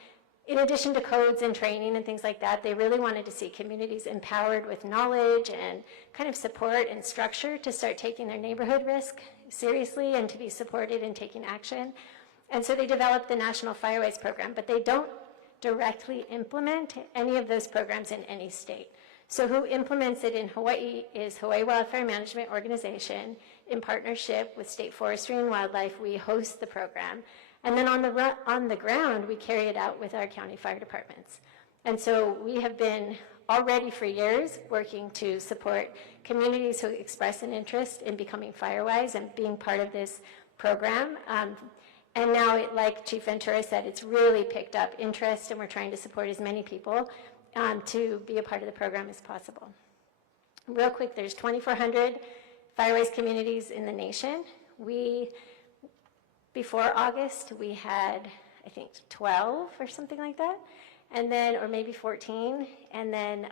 in addition to codes and training and things like that, they really wanted to see communities empowered with knowledge and kind of support and structure to start taking their neighborhood risk seriously and to be supported in taking action. And so they developed the National FireWise program, but they don't directly implement any of those programs in any state. So who implements it in Hawaii is Hawaii Wildfire Management Organization. In partnership with State Forestry and Wildlife, we host the program. And then on the ground, we carry it out with our county fire departments. And so we have been already for years working to support communities who express an interest in becoming FireWise and being part of this program. And now, like Chief Ventura said, it's really picked up interest, and we're trying to support as many people to be a part of the program as possible. Real quick, there's 2,400 FireWise communities in the nation. Before August, we had, I think, 12 or something like that, and then, or maybe 14, and then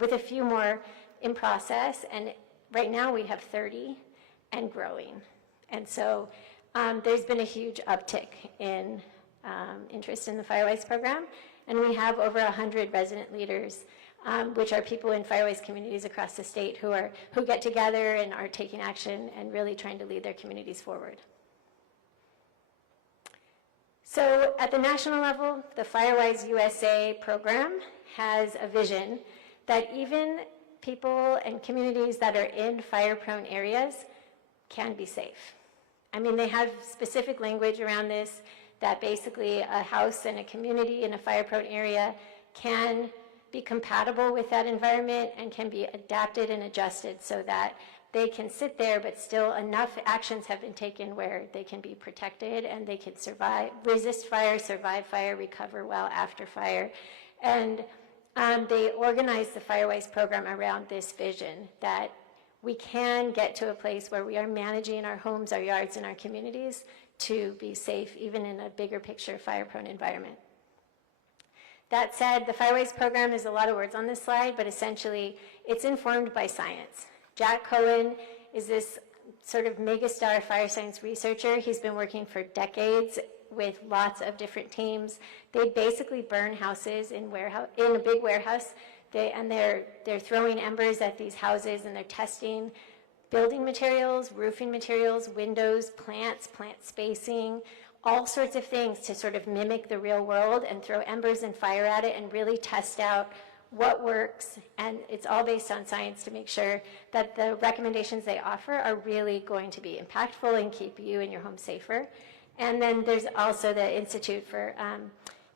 with a few more in process, and right now we have 30 and growing. And so there's been a huge uptick in interest in the FireWise program, and we have over 100 resident leaders, which are people in FireWise communities across the state who get together and are taking action and really trying to lead their communities forward. So at the national level, the FireWise USA program has a vision that even people and communities that are in fire-prone areas can be safe. I mean, they have specific language around this, that basically a house and a community in a fire-prone area can be compatible with that environment and can be adapted and adjusted so that they can sit there, but still enough actions have been taken where they can be protected and they can survive, resist fire, survive fire, recover well after fire. And they organize the FireWise program around this vision that we can get to a place where we are managing our homes, our yards, and our communities to be safe, even in a bigger picture fire-prone environment. That said, the FireWise program is a lot of words on this slide, but essentially it's informed by science. Jack Cohen is this sort of megastar fire science researcher. He's been working for decades with lots of different teams. They basically burn houses in a big warehouse, they're throwing embers at these houses, and they're testing building materials, roofing materials, windows, plants, plant spacing, all sorts of things to sort of mimic the real world and throw embers and fire at it and really test out what works. And it's all based on science to make sure that the recommendations they offer are really going to be impactful and keep you and your home safer. And then there's also the Institute for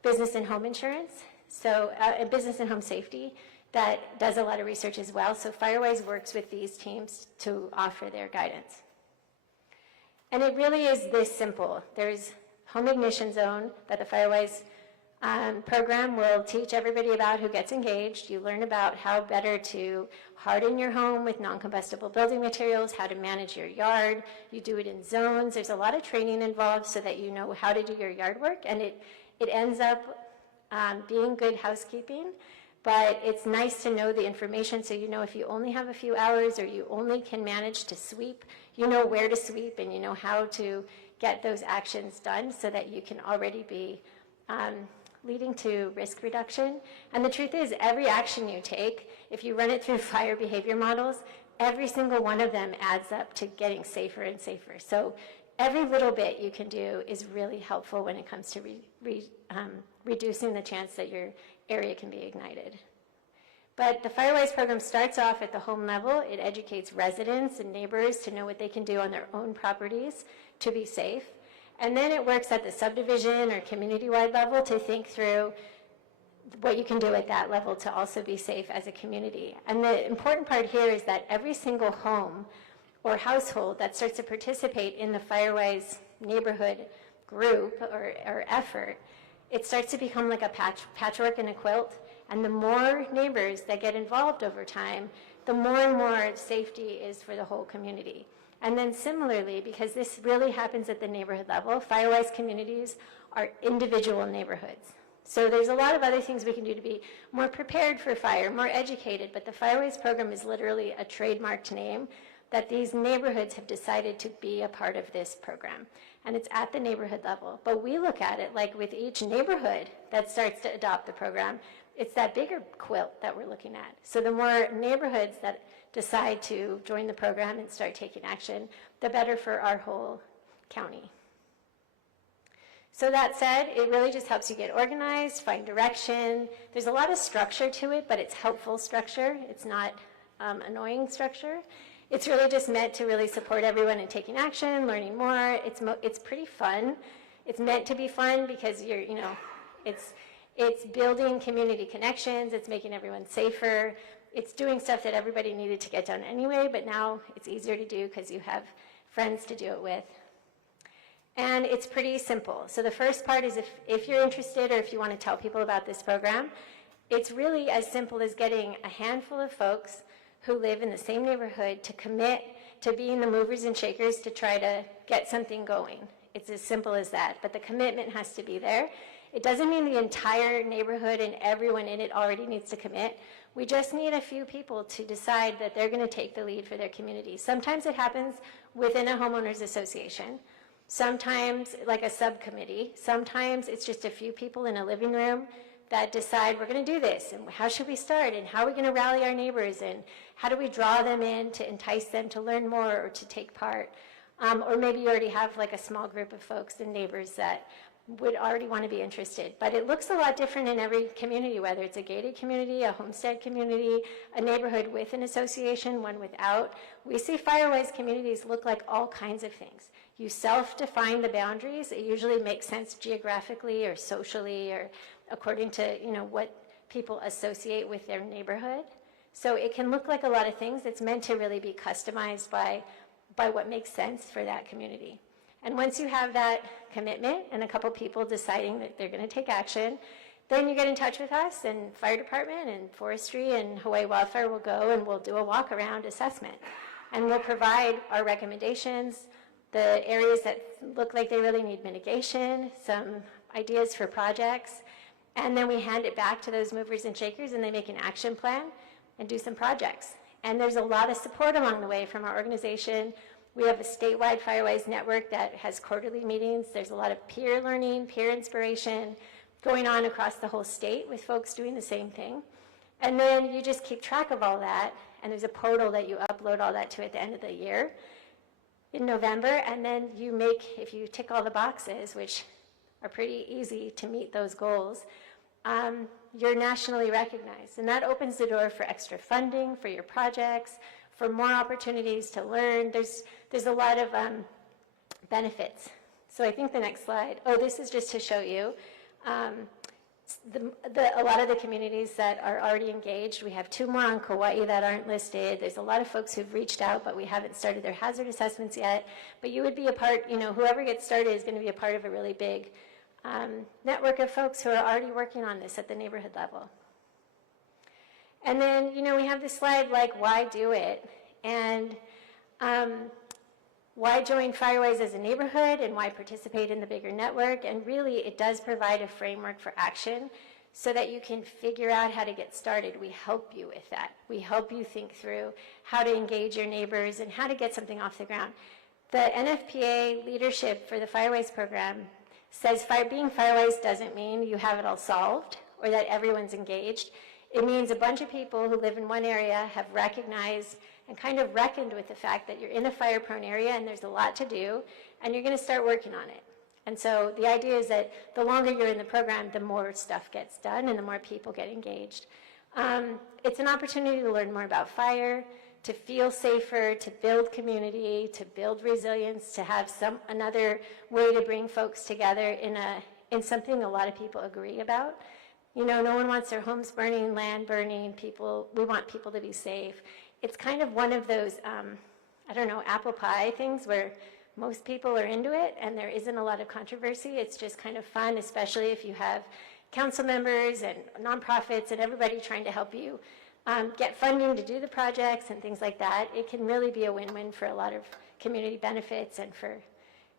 Business and Home Insurance, so Business and Home Safety, that does a lot of research as well. So FireWise works with these teams to offer their guidance. And it really is this simple. There's home ignition zone that the FireWise program will teach everybody about who gets engaged. You learn about how better to harden your home with non-combustible building materials, how to manage your yard. You do it in zones. There's a lot of training involved so that you know how to do your yard work, and it ends up being good housekeeping. But it's nice to know the information so you know if you only have a few hours or you only can manage to sweep, you know where to sweep and you know how to get those actions done so that you can already be leading to risk reduction. And the truth is, every action you take, if you run it through fire behavior models, every single one of them adds up to getting safer and safer. So every little bit you can do is really helpful when it comes to reducing the chance that your area can be ignited. But the FireWise program starts off at the home level. It educates residents and neighbors to know what they can do on their own properties to be safe. And then it works at the subdivision or community-wide level to think through what you can do at that level to also be safe as a community. And the important part here is that every single home or household that starts to participate in the FireWise neighborhood group or effort, it starts to become like a patchwork and a quilt. And the more neighbors that get involved over time, the more and more safety is for the whole community. And then similarly, because this really happens at the neighborhood level, FireWise communities are individual neighborhoods. So there's a lot of other things we can do to be more prepared for fire, more educated, but the FireWise program is literally a trademarked name that these neighborhoods have decided to be a part of this program. And it's at the neighborhood level. But we look at it like with each neighborhood that starts to adopt the program, it's that bigger quilt that we're looking at. So the more neighborhoods that decide to join the program and start taking action, the better for our whole county. So that said, it really just helps you get organized, find direction. There's a lot of structure to it, but it's helpful structure. It's not annoying structure. It's really just meant to really support everyone in taking action, learning more. It's pretty fun. It's meant to be fun because it's building community connections. It's making everyone safer. It's doing stuff that everybody needed to get done anyway, but now it's easier to do because you have friends to do it with. And it's pretty simple. So the first part is if you're interested or if you want to tell people about this program, it's really as simple as getting a handful of folks who live in the same neighborhood to commit to being the movers and shakers to try to get something going. It's as simple as that, but the commitment has to be there. It doesn't mean the entire neighborhood and everyone in it already needs to commit. We just need a few people to decide that they're going to take the lead for their community. Sometimes it happens within a homeowners association. Sometimes like a subcommittee. Sometimes it's just a few people in a living room that decide we're going to do this and how should we start and how are we going to rally our neighbors and how do we draw them in to entice them to learn more or to take part. Or maybe you already have like a small group of folks and neighbors that would already want to be interested. But it looks a lot different in every community, whether it's a gated community, a homestead community, a neighborhood with an association, one without. We see FireWise communities look like all kinds of things. You self-define the boundaries. It usually makes sense geographically or socially or according to what people associate with their neighborhood. So it can look like a lot of things. It's meant to really be customized by what makes sense for that community. And once you have that commitment and a couple people deciding that they're going to take action, then you get in touch with us, and fire department and forestry and Hawaii Wildfire will go and we'll do a walk-around assessment. And we'll provide our recommendations, the areas that look like they really need mitigation, some ideas for projects, and then we hand it back to those movers and shakers and they make an action plan and do some projects. And there's a lot of support along the way from our organization. We have a statewide FireWise network that has quarterly meetings. There's a lot of peer learning, peer inspiration going on across the whole state with folks doing the same thing. And then you just keep track of all that, and there's a portal that you upload all that to at the end of the year in November, and then you make, if you tick all the boxes, which are pretty easy to meet those goals, you're nationally recognized. And that opens the door for extra funding for your projects, for more opportunities to learn. There's a lot of benefits. So I think the next slide, this is just to show you a lot of the communities that are already engaged. We have 2 more on Kauai that aren't listed. There's a lot of folks who've reached out, but we haven't started their hazard assessments yet. But you would be a part, whoever gets started is going to be a part of a really big network of folks who are already working on this at the neighborhood level. And then, we have this slide like, why do it? And why join Firewise as a neighborhood, and why participate in the bigger network? And really, it does provide a framework for action so that you can figure out how to get started. We help you with that. We help you think through how to engage your neighbors and how to get something off the ground. The NFPA leadership for the Firewise program says being Firewise doesn't mean you have it all solved or that everyone's engaged. It means a bunch of people who live in one area have recognized and kind of reckoned with the fact that you're in a fire-prone area and there's a lot to do, and you're going to start working on it. And so the idea is that the longer you're in the program, the more stuff gets done and the more people get engaged. It's an opportunity to learn more about fire, to feel safer, to build community, to build resilience, to have another way to bring folks together in something a lot of people agree about. No one wants their homes burning, land burning, we want people to be safe. It's kind of one of those, apple pie things where most people are into it and there isn't a lot of controversy. It's just kind of fun, especially if you have council members and nonprofits and everybody trying to help you get funding to do the projects and things like that. It can really be a win-win for a lot of community benefits and for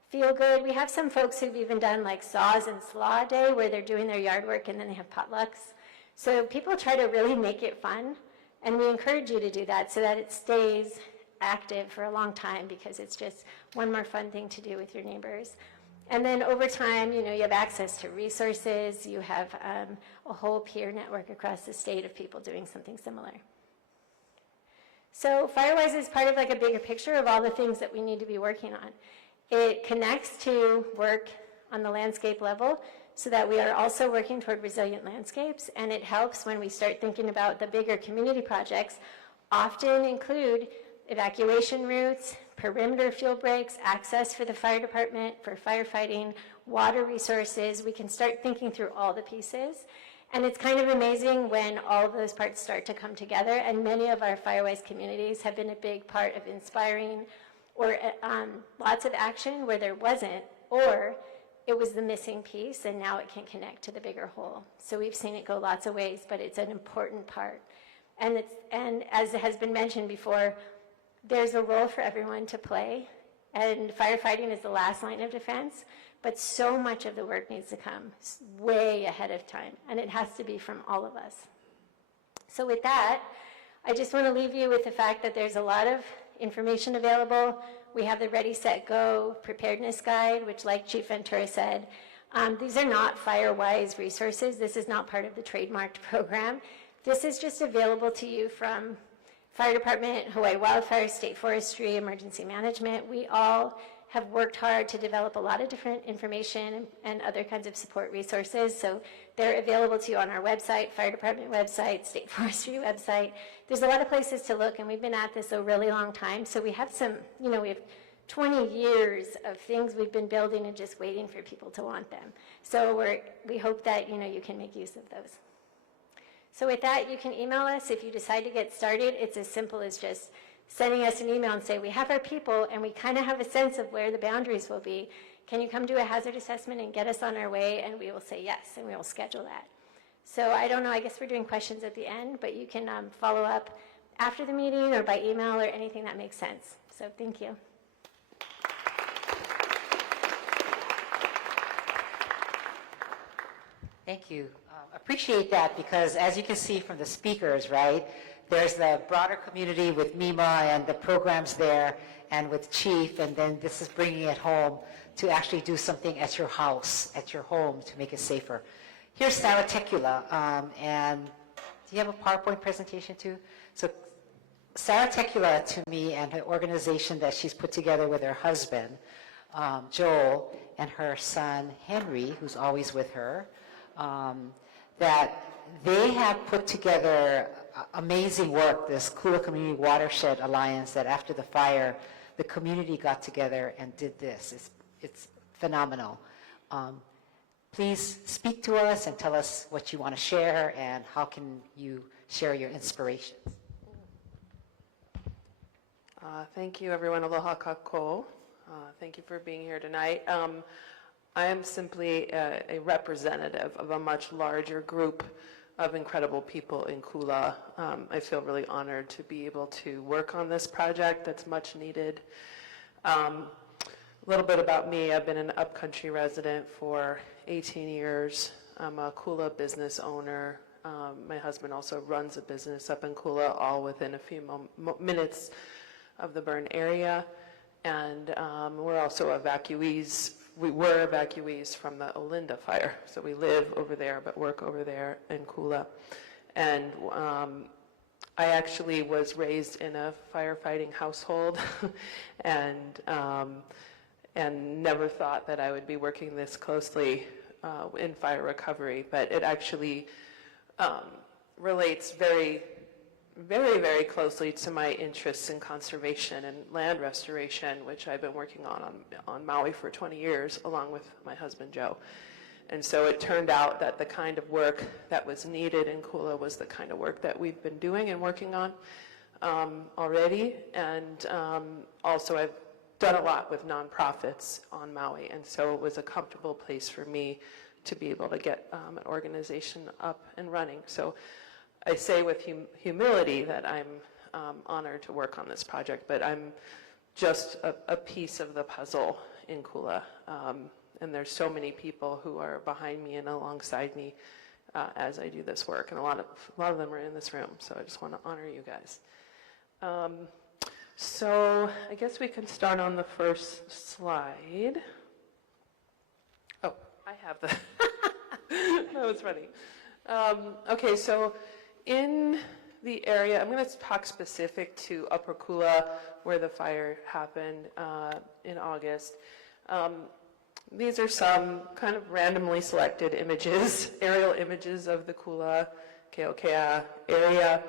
feel good. We have some folks who've even done like saws and slaw day where they're doing their yard work and then they have potlucks. So people try to really make it fun, and we encourage you to do that so that it stays active for a long time, because it's just one more fun thing to do with your neighbors. And then over time, you have access to resources. You have a whole peer network across the state of people doing something similar. So Firewise is part of like a bigger picture of all the things that we need to be working on. It connects to work on the landscape level so that we are also working toward resilient landscapes, and it helps when we start thinking about the bigger community projects, often include evacuation routes, perimeter fuel breaks, access for the fire department, for firefighting, water resources. We can start thinking through all the pieces. And it's kind of amazing when all of those parts start to come together, and many of our Firewise communities have been a big part of inspiring or lots of action where there wasn't, or it was the missing piece and now it can connect to the bigger whole. So we've seen it go lots of ways, but it's an important part. And as has been mentioned before, there's a role for everyone to play, and firefighting is the last line of defense, but so much of the work needs to come way ahead of time, and it has to be from all of us. So with that, I just want to leave you with the fact that there's a lot of information available. We have the Ready, Set, Go preparedness guide, which, like Chief Ventura said, these are not Firewise resources. This is not part of the trademarked program. This is just available to you from Fire Department, Hawaii Wildfire, State Forestry, Emergency Management. We all have worked hard to develop a lot of different information and other kinds of support resources. So they're available to you on our website, Fire Department website, State Forestry website. There's a lot of places to look, and we've been at this a really long time. So we have some, we have 20 years of things we've been building and just waiting for people to want them. So we hope that, you can make use of those. So with that, you can email us if you decide to get started. It's as simple as just sending us an email and say, we have our people and we kind of have a sense of where the boundaries will be. Can you come do a hazard assessment and get us on our way? And we will say yes, and we will schedule that. So I don't know, I guess we're doing questions at the end, but you can follow up after the meeting or by email or anything that makes sense. So thank you. Thank you. Appreciate that, because as you can see from the speakers, right, there's the broader community with MEMA and the programs there and with Chief, and then this is bringing it home to actually do something at your house, at your home, to make it safer. Here's Sarah Tekula, and do you have a PowerPoint presentation too? So Sarah Tekula, to me, and her organization that she's put together with her husband, Joel, and her son, Henry, who's always with her, that they have put together amazing work, this Kula Community Watershed Alliance, that after the fire, the community got together and did this. It's phenomenal. Please speak to us and tell us what you want to share and how can you share your inspirations. Thank you, everyone. Aloha kako. Thank you for being here tonight. I am simply a representative of a much larger group of incredible people in Kula. I feel really honored to be able to work on this project that's much needed. A little bit about me. I've been an Upcountry resident for 18 years. I'm a Kula business owner. My husband also runs a business up in Kula, all within a few minutes of the burn area. And we're also evacuees. We were evacuees from the Olinda fire. So we live over there but work over there in Kula. And I actually was raised in a firefighting household and never thought that I would be working this closely in fire recovery. But it actually relates very, very closely to my interests in conservation and land restoration, which I've been working on Maui for 20 years, along with my husband, Joe. And so it turned out that the kind of work that was needed in Kula was the kind of work that we've been doing and working on already. And also I've done a lot with nonprofits on Maui, and so it was a comfortable place for me to be able to get an organization up and running. So I say with humility that I'm honored to work on this project, but I'm just a piece of the puzzle in Kula. And there's so many people who are behind me and alongside me as I do this work, and a lot of them are in this room. So I just want to honor you guys. So I guess we can start on the first slide. Oh, I have the. That was funny. Okay, so in the area, I'm going to talk specific to Upper Kula, where the fire happened in August. These are some kind of randomly selected images, aerial images of the Kula, Keokea area.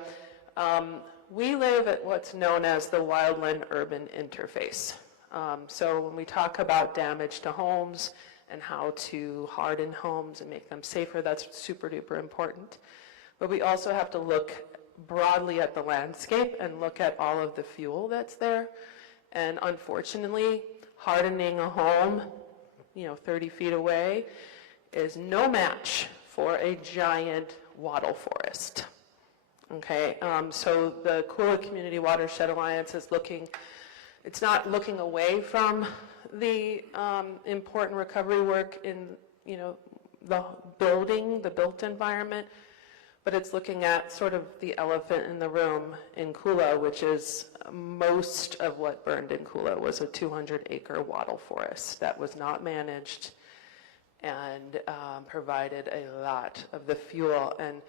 We live at what's known as the wildland-urban interface. So when we talk about damage to homes and how to harden homes and make them safer, that's super duper important. But we also have to look broadly at the landscape and look at all of the fuel that's there. And unfortunately, hardening a home, 30 feet away is no match for a giant wattle forest. Okay, so the Kula Community Watershed Alliance is it's not looking away from the important recovery work in, the built environment, but it's looking at sort of the elephant in the room in Kula, which is most of what burned in Kula was a 200-acre wattle forest that was not managed and provided a lot of the fuel. And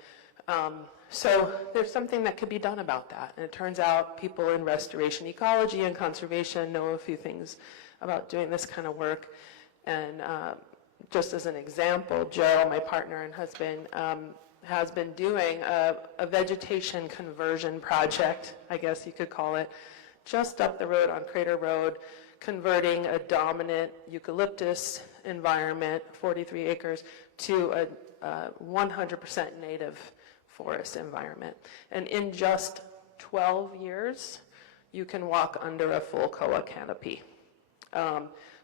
so there's something that could be done about that. And it turns out people in restoration ecology and conservation know a few things about doing this kind of work. And just as an example, Joe, my partner and husband, has been doing a vegetation conversion project, I guess you could call it, just up the road on Crater Road, converting a dominant eucalyptus environment, 43 acres, to a 100% native forest environment. And in just 12 years, you can walk under a full koa canopy.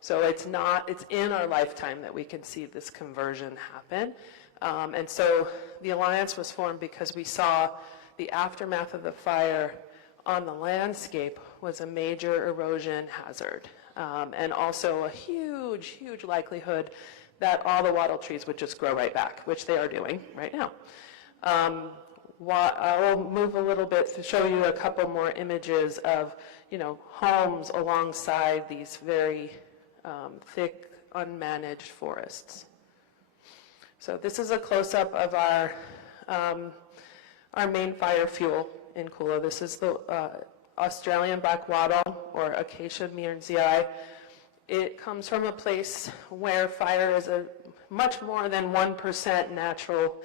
So it's in our lifetime that we can see this conversion happen. And so the Alliance was formed because we saw the aftermath of the fire on the landscape was a major erosion hazard. And also a huge likelihood that all the wattle trees would just grow right back, which they are doing right now. I'll move a little bit to show you a couple more images of, homes alongside these very thick, unmanaged forests. So this is a close-up of our main fire fuel in Kula. This is the Australian black wattle, or Acacia mearnsii. It comes from a place where fire is a much more than 1% natural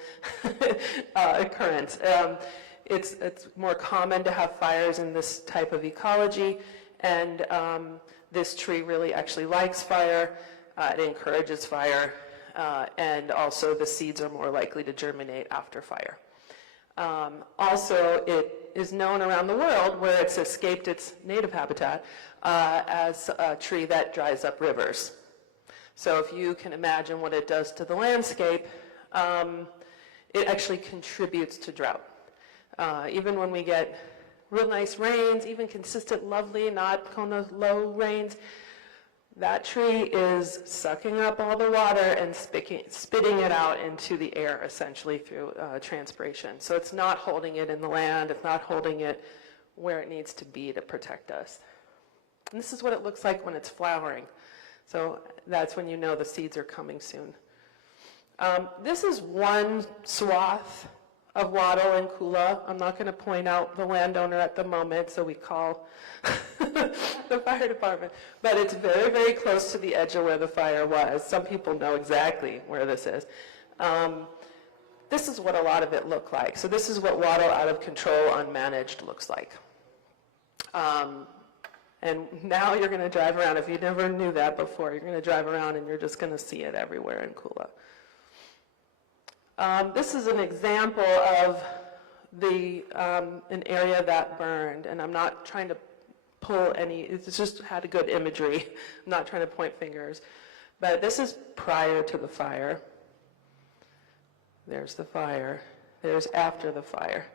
occurrence. It's more common to have fires in this type of ecology, and this tree really actually likes fire. It encourages fire, and also the seeds are more likely to germinate after fire. Also, it is known around the world where it's escaped its native habitat as a tree that dries up rivers. So if you can imagine what it does to the landscape, it actually contributes to drought. Even when we get real nice rains, even consistent, lovely, not kind of low rains, that tree is sucking up all the water and spitting it out into the air, essentially, through transpiration. So it's not holding it in the land, it's not holding it where it needs to be to protect us. And this is what it looks like when it's flowering. So that's when you know the seeds are coming soon. This is one swath of wattle in Kula. I'm not going to point out the landowner at the moment, so we call the fire department. But it's very, very close to the edge of where the fire was. Some people know exactly where this is. This is what a lot of it looked like. So this is what wattle out of control, unmanaged looks like. And now you're going to drive around. If you never knew that before, you're going to drive around and you're just going to see it everywhere in Kula. This is an example of an area that burned, and I'm not trying to pull any, it's just had a good imagery. I'm not trying to point fingers. But this is prior to the fire. There's the fire. There's after the fire.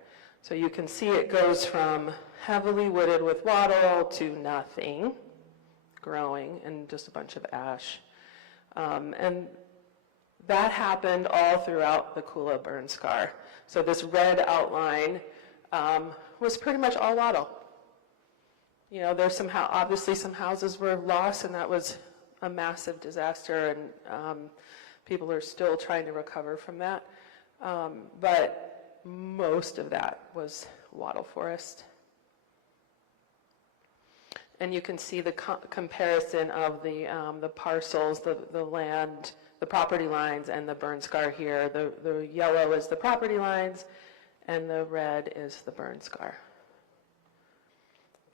So you can see it goes from heavily wooded with wattle to nothing growing and just a bunch of ash. And that happened all throughout the Kula burn scar. So this red outline was pretty much all wattle. You know, there's obviously some houses were lost, and that was a massive disaster, and people are still trying to recover from that. But most of that was wattle forest. And you can see the comparison of the parcels, the land, the property lines, and the burn scar here. The yellow is the property lines, and the red is the burn scar.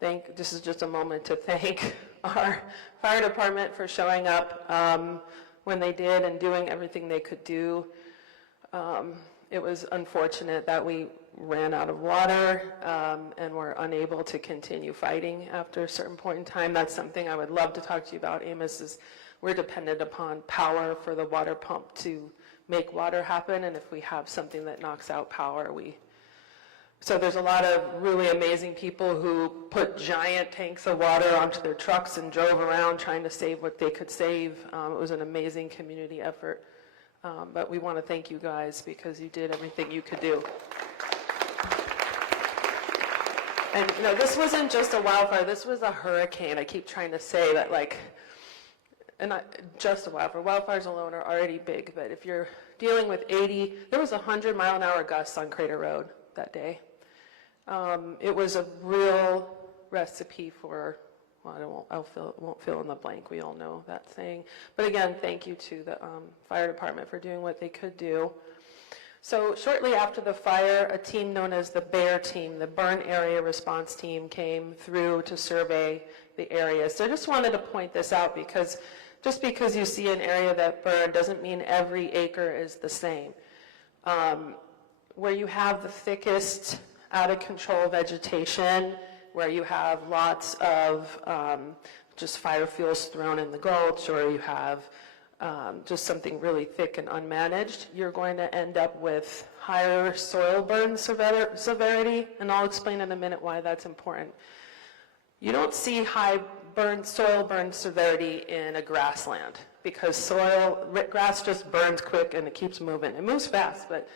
This is just a moment to thank our fire department for showing up when they did and doing everything they could do. It was unfortunate that we ran out of water and were unable to continue fighting after a certain point in time. That's something I would love to talk to you about, Amos, is we're dependent upon power for the water pump to make water happen, and if we have something that knocks out power, So there's a lot of really amazing people who put giant tanks of water onto their trucks and drove around trying to save what they could save. It was an amazing community effort. But we want to thank you guys because you did everything you could do. And you know, this wasn't just a wildfire, this was a hurricane. I keep trying to say that, like, and not just a wildfire. Wildfires alone are already big, but if you're dealing with there was 100-mile-an-hour gusts on Crater Road that day. It was a real recipe for, well, I won't fill in the blank. We all know that saying. But again, thank you to the fire department for doing what they could do. So shortly after the fire, a team known as the BEAR team, the Burn Area Response Team, came through to survey the area. So I just wanted to point this out because just because you see an area that burned doesn't mean every acre is the same. Where you have the thickest out-of-control vegetation, where you have lots of just fire fuels thrown in the gulch, or you have just something really thick and unmanaged, you're going to end up with higher soil burn severity, and I'll explain in a minute why that's important. You don't see high soil burn severity in a grassland, because grass just burns quick and it keeps moving. It moves fast, but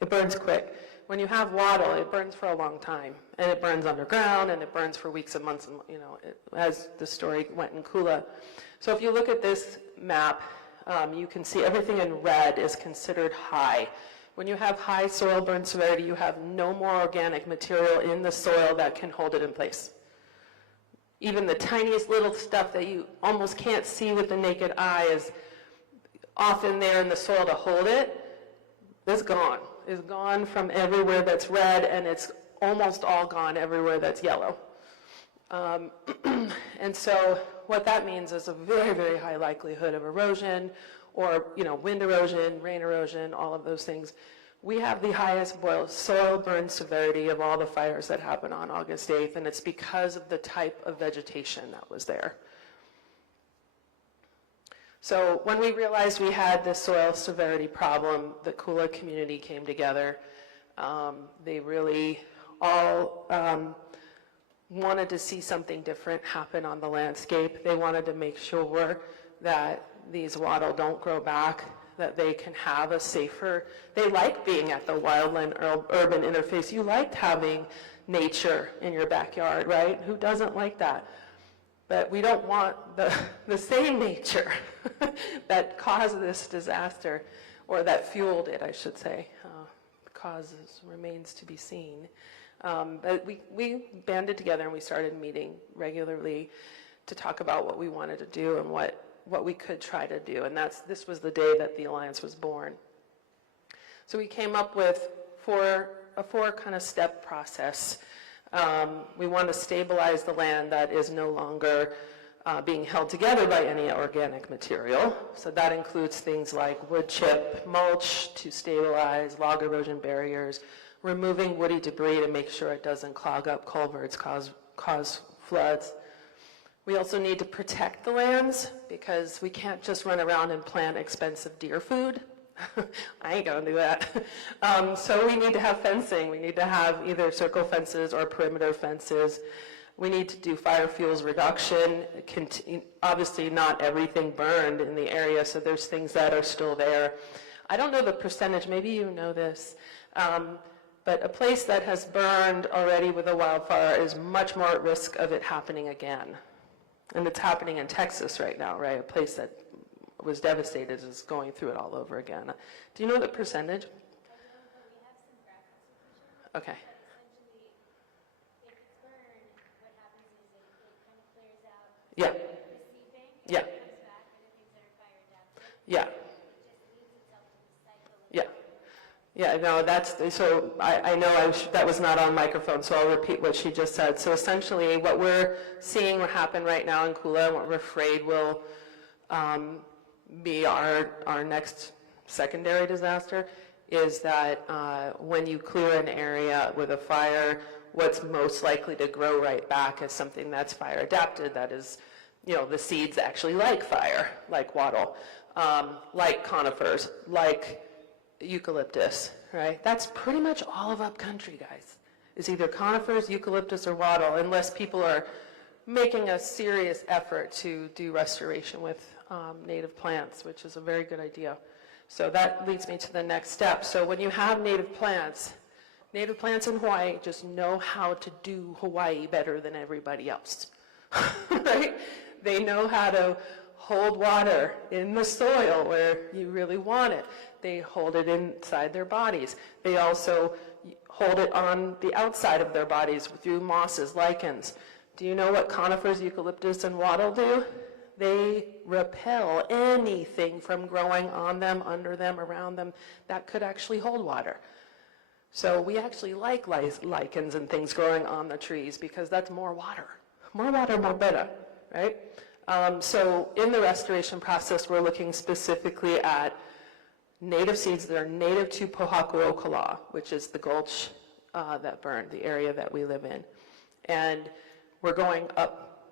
it burns quick. When you have wattle, it burns for a long time, and it burns underground, and it burns for weeks and months, and, you know, as the story went in Kula. So if you look at this map, you can see everything in red is considered high. When you have high soil burn severity, you have no more organic material in the soil that can hold it in place. Even the tiniest little stuff that you almost can't see with the naked eye is often there in the soil to hold it. It's gone. It's gone from everywhere that's red, and it's almost all gone everywhere that's yellow. And so what that means is a very, very high likelihood of erosion, or, you know, wind erosion, rain erosion, all of those things. We have the highest soil burn severity of all the fires that happened on August 8th, and it's because of the type of vegetation that was there. So when we realized we had this soil severity problem, the Kula community came together. They really all wanted to see something different happen on the landscape. They wanted to make sure that these wattle don't grow back, that they can have a safer, they like being at the wildland-urban interface. You liked having nature in your backyard, right? Who doesn't like that? But we don't want the same nature that caused this disaster, or that fueled it, I should say. Causes remains to be seen. But we banded together and we started meeting regularly to talk about what we wanted to do and what we could try to do. And this was the day that the Alliance was born. So we came up with a four kind of step process. We want to stabilize the land that is no longer being held together by any organic material. So that includes things like wood chip, mulch to stabilize, log erosion barriers, removing woody debris to make sure it doesn't clog up culverts, cause floods. We also need to protect the lands because we can't just run around and plant expensive deer food. I ain't gonna do that. So we need to have fencing. We need to have either circle fences or perimeter fences. We need to do fire fuels reduction. Obviously not everything burned in the area, so there's things that are still there. I don't know the percentage, maybe you know this, but a place that has burned already with a wildfire is much more at risk of it happening again. And it's happening in Texas right now, right? A place that was devastated is going through it all over again. Do you know the percentage? Okay. Yeah. Yeah. Yeah. Yeah. Yeah, no, so I know that was not on microphone, so I'll repeat what she just said. So essentially what we're seeing happen right now in Kula, and what we're afraid will be our next secondary disaster, is that when you clear an area with a fire, what's most likely to grow right back is something that's fire adapted, that is, the seeds actually like fire, like wattle, like conifers, like eucalyptus, right? That's pretty much all of Upcountry, guys. Is either conifers, eucalyptus, or wattle, unless people are making a serious effort to do restoration with native plants, which is a very good idea. So that leads me to the next step. So when you have native plants in Hawaii just know how to do Hawaii better than everybody else, right? They know how to hold water in the soil where you really want it. They hold it inside their bodies. They also hold it on the outside of their bodies through mosses, lichens. Do you know what conifers, eucalyptus, and wattle do? They repel anything from growing on them, under them, around them that could actually hold water. So we actually like lichens and things growing on the trees because that's more water. More water, more better, right? So in the restoration process, we're looking specifically at native seeds that are native to Pohakuokala, which is the gulch that burned, the area that we live in. And we're going up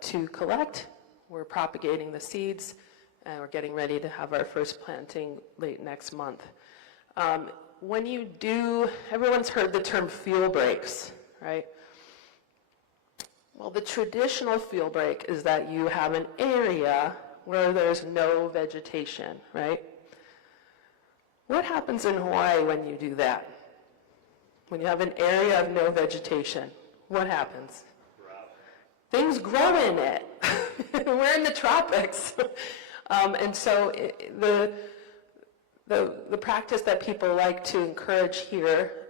to collect. We're propagating the seeds, and we're getting ready to have our first planting late next month. When you do, everyone's heard the term fuel breaks, right? Well, the traditional fuel break is that you have an area where there's no vegetation, right? What happens in Hawaii when you do that? When you have an area of no vegetation, what happens? Things grow in it. We're in the tropics. And so the practice that people like to encourage here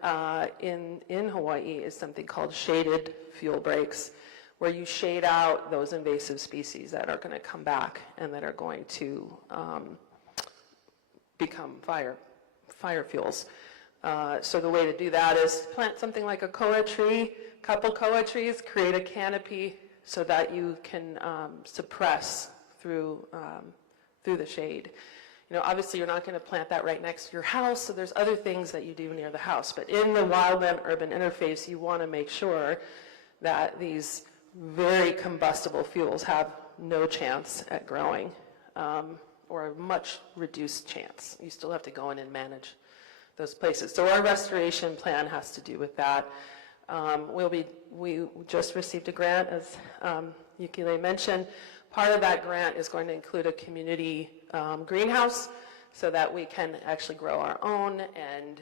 in Hawaii is something called shaded fuel breaks, where you shade out those invasive species that are going to come back and that are going to become fire fuels. So the way to do that is plant something like a koa tree, couple koa trees, create a canopy so that you can suppress through the shade. Obviously you're not going to plant that right next to your house, so there's other things that you do near the house. But in the wildland-urban interface, you want to make sure that these very combustible fuels have no chance at growing or a much reduced chance. You still have to go in and manage those places. So our restoration plan has to do with that. We just received a grant, as Yukilei mentioned. Part of that grant is going to include a community greenhouse so that we can actually grow our own and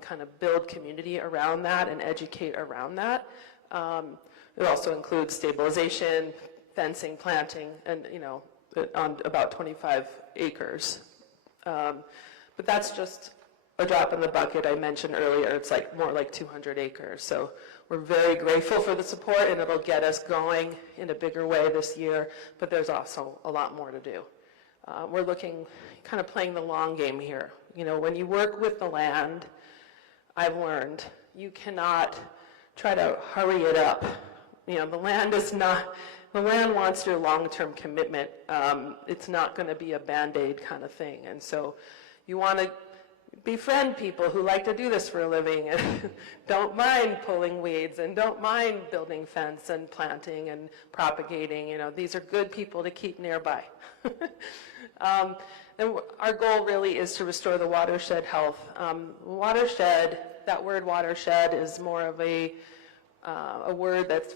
kind of build community around that and educate around that. It also includes stabilization, fencing, planting, and on about 25 acres. But that's just a drop in the bucket. I mentioned earlier, it's like more like 200 acres. So we're very grateful for the support, and it'll get us going in a bigger way this year, but there's also a lot more to do. We're looking, kind of playing the long game here. When you work with the land, I've learned, you cannot try to hurry it up. The land wants your long-term commitment. It's not going to be a Band-Aid kind of thing. And so you want to befriend people who like to do this for a living and don't mind pulling weeds and don't mind building fence and planting and propagating. These are good people to keep nearby. And our goal really is to restore the watershed health. Watershed, that word watershed is more of a word that's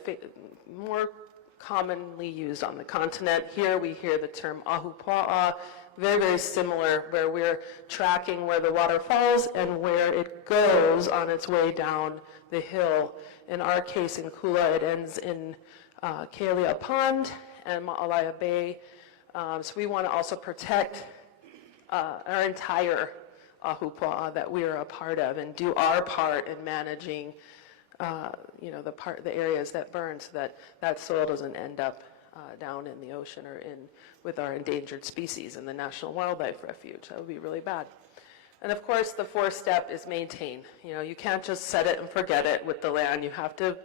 more commonly used on the continent. Here we hear the term ahupua'a, very, very similar, where we're tracking where the water falls and where it goes on its way down the hill. In our case, in Kula, it ends in Kealia Pond and Ma'alaya Bay. So we want to also protect our entire ahupua'a that we are a part of and do our part in managing the areas that burn so that that soil doesn't end up down in the ocean or with our endangered species in the National Wildlife Refuge. That would be really bad. And of course, the fourth step is maintain. You can't just set it and forget it with the land. You have to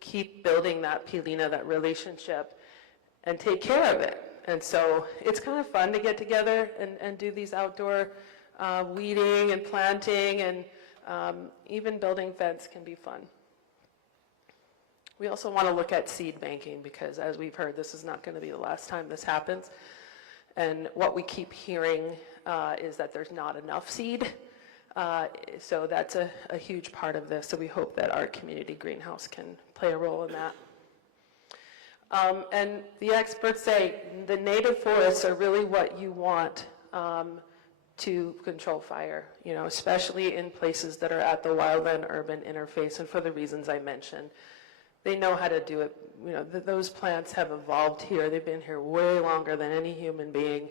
keep building that pilina, that relationship, and take care of it. And so it's kind of fun to get together and do these outdoor weeding and planting, and even building fence can be fun. We also want to look at seed banking because, as we've heard, this is not going to be the last time this happens. And what we keep hearing is that there's not enough seed. So that's a huge part of this. So we hope that our community greenhouse can play a role in that. And the experts say the native forests are really what you want to control fire, especially in places that are at the wildland-urban interface, and for the reasons I mentioned. They know how to do it. Those plants have evolved here. They've been here way longer than any human being,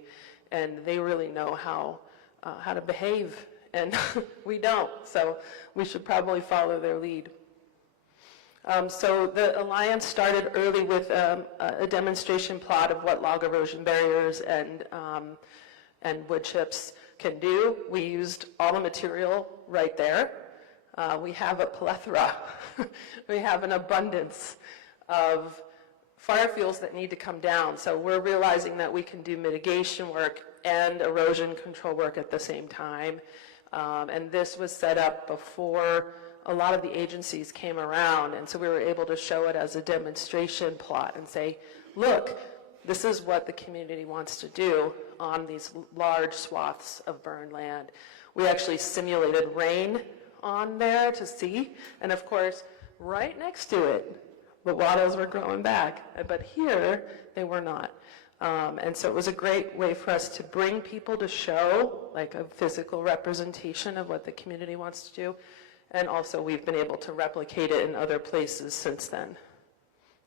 and they really know how to behave, and we don't. So we should probably follow their lead. So the Alliance started early with a demonstration plot of what log erosion barriers and wood chips can do. We used all the material right there. We have a plethora. We have an abundance of fire fuels that need to come down. So we're realizing that we can do mitigation work and erosion control work at the same time. And this was set up before a lot of the agencies came around. And so we were able to show it as a demonstration plot and say, look, this is what the community wants to do on these large swaths of burned land. We actually simulated rain on there to see, and of course, right next to it, the waters were growing back, but here, they were not. And so it was a great way for us to bring people to show, like a physical representation of what the community wants to do, and also we've been able to replicate it in other places since then.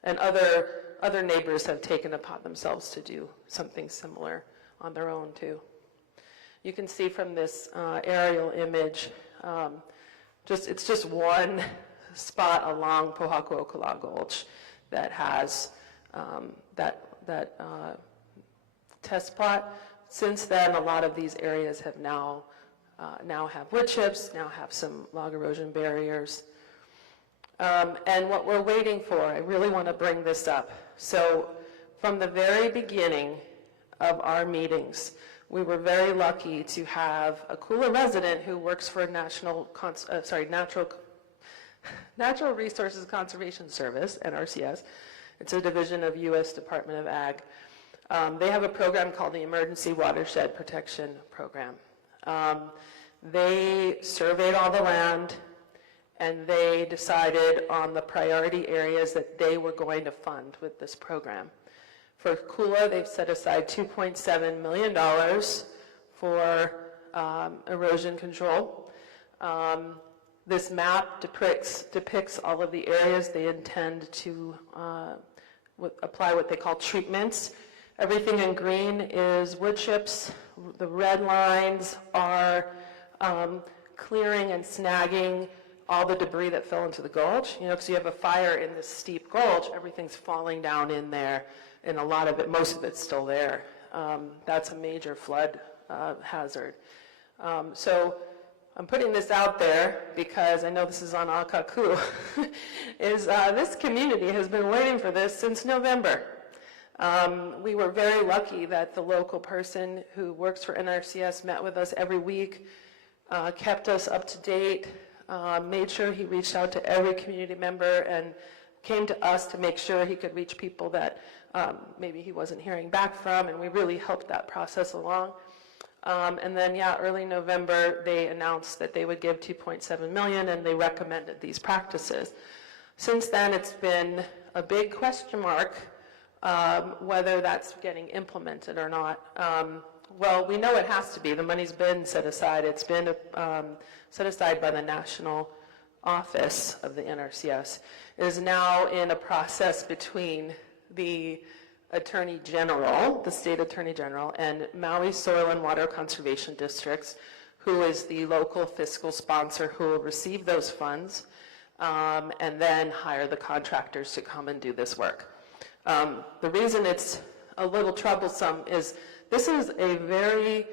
And other neighbors have taken upon themselves to do something similar on their own too. You can see from this aerial image, it's just one spot along Pohakuokula Gulch that has that test plot. Since then, a lot of these areas have now have wood chips, now have some log erosion barriers. And what we're waiting for, I really want to bring this up. So from the very beginning of our meetings, we were very lucky to have a Kula resident who works for Natural Resources Conservation Service, NRCS. It's a division of U.S. Department of Ag. They have a program called the Emergency Watershed Protection Program. They surveyed all the land, and they decided on the priority areas that they were going to fund with this program. For Kula, they've set aside $2.7 million for erosion control. This map depicts all of the areas they intend to apply what they call treatments. Everything in green is wood chips. The red lines are clearing and snagging all the debris that fell into the gulch. You know, because you have a fire in this steep gulch, everything's falling down in there, and a lot of it, most of it's still there. That's a major flood hazard. So I'm putting this out there because I know this is on Akaku, this community has been waiting for this since November. We were very lucky that the local person who works for NRCS met with us every week, kept us up to date, made sure he reached out to every community member and came to us to make sure he could reach people that maybe he wasn't hearing back from, and we really helped that process along. And then, early November, they announced that they would give $2.7 million, and they recommended these practices. Since then, it's been a big question mark whether that's getting implemented or not. Well, we know it has to be. The money's been set aside. It's been set aside by the national office of the NRCS. It is now in a process between the Attorney General, the State Attorney General, and Maui Soil and Water Conservation Districts, who is the local fiscal sponsor who will receive those funds and then hire the contractors to come and do this work. The reason it's a little troublesome is this is a very,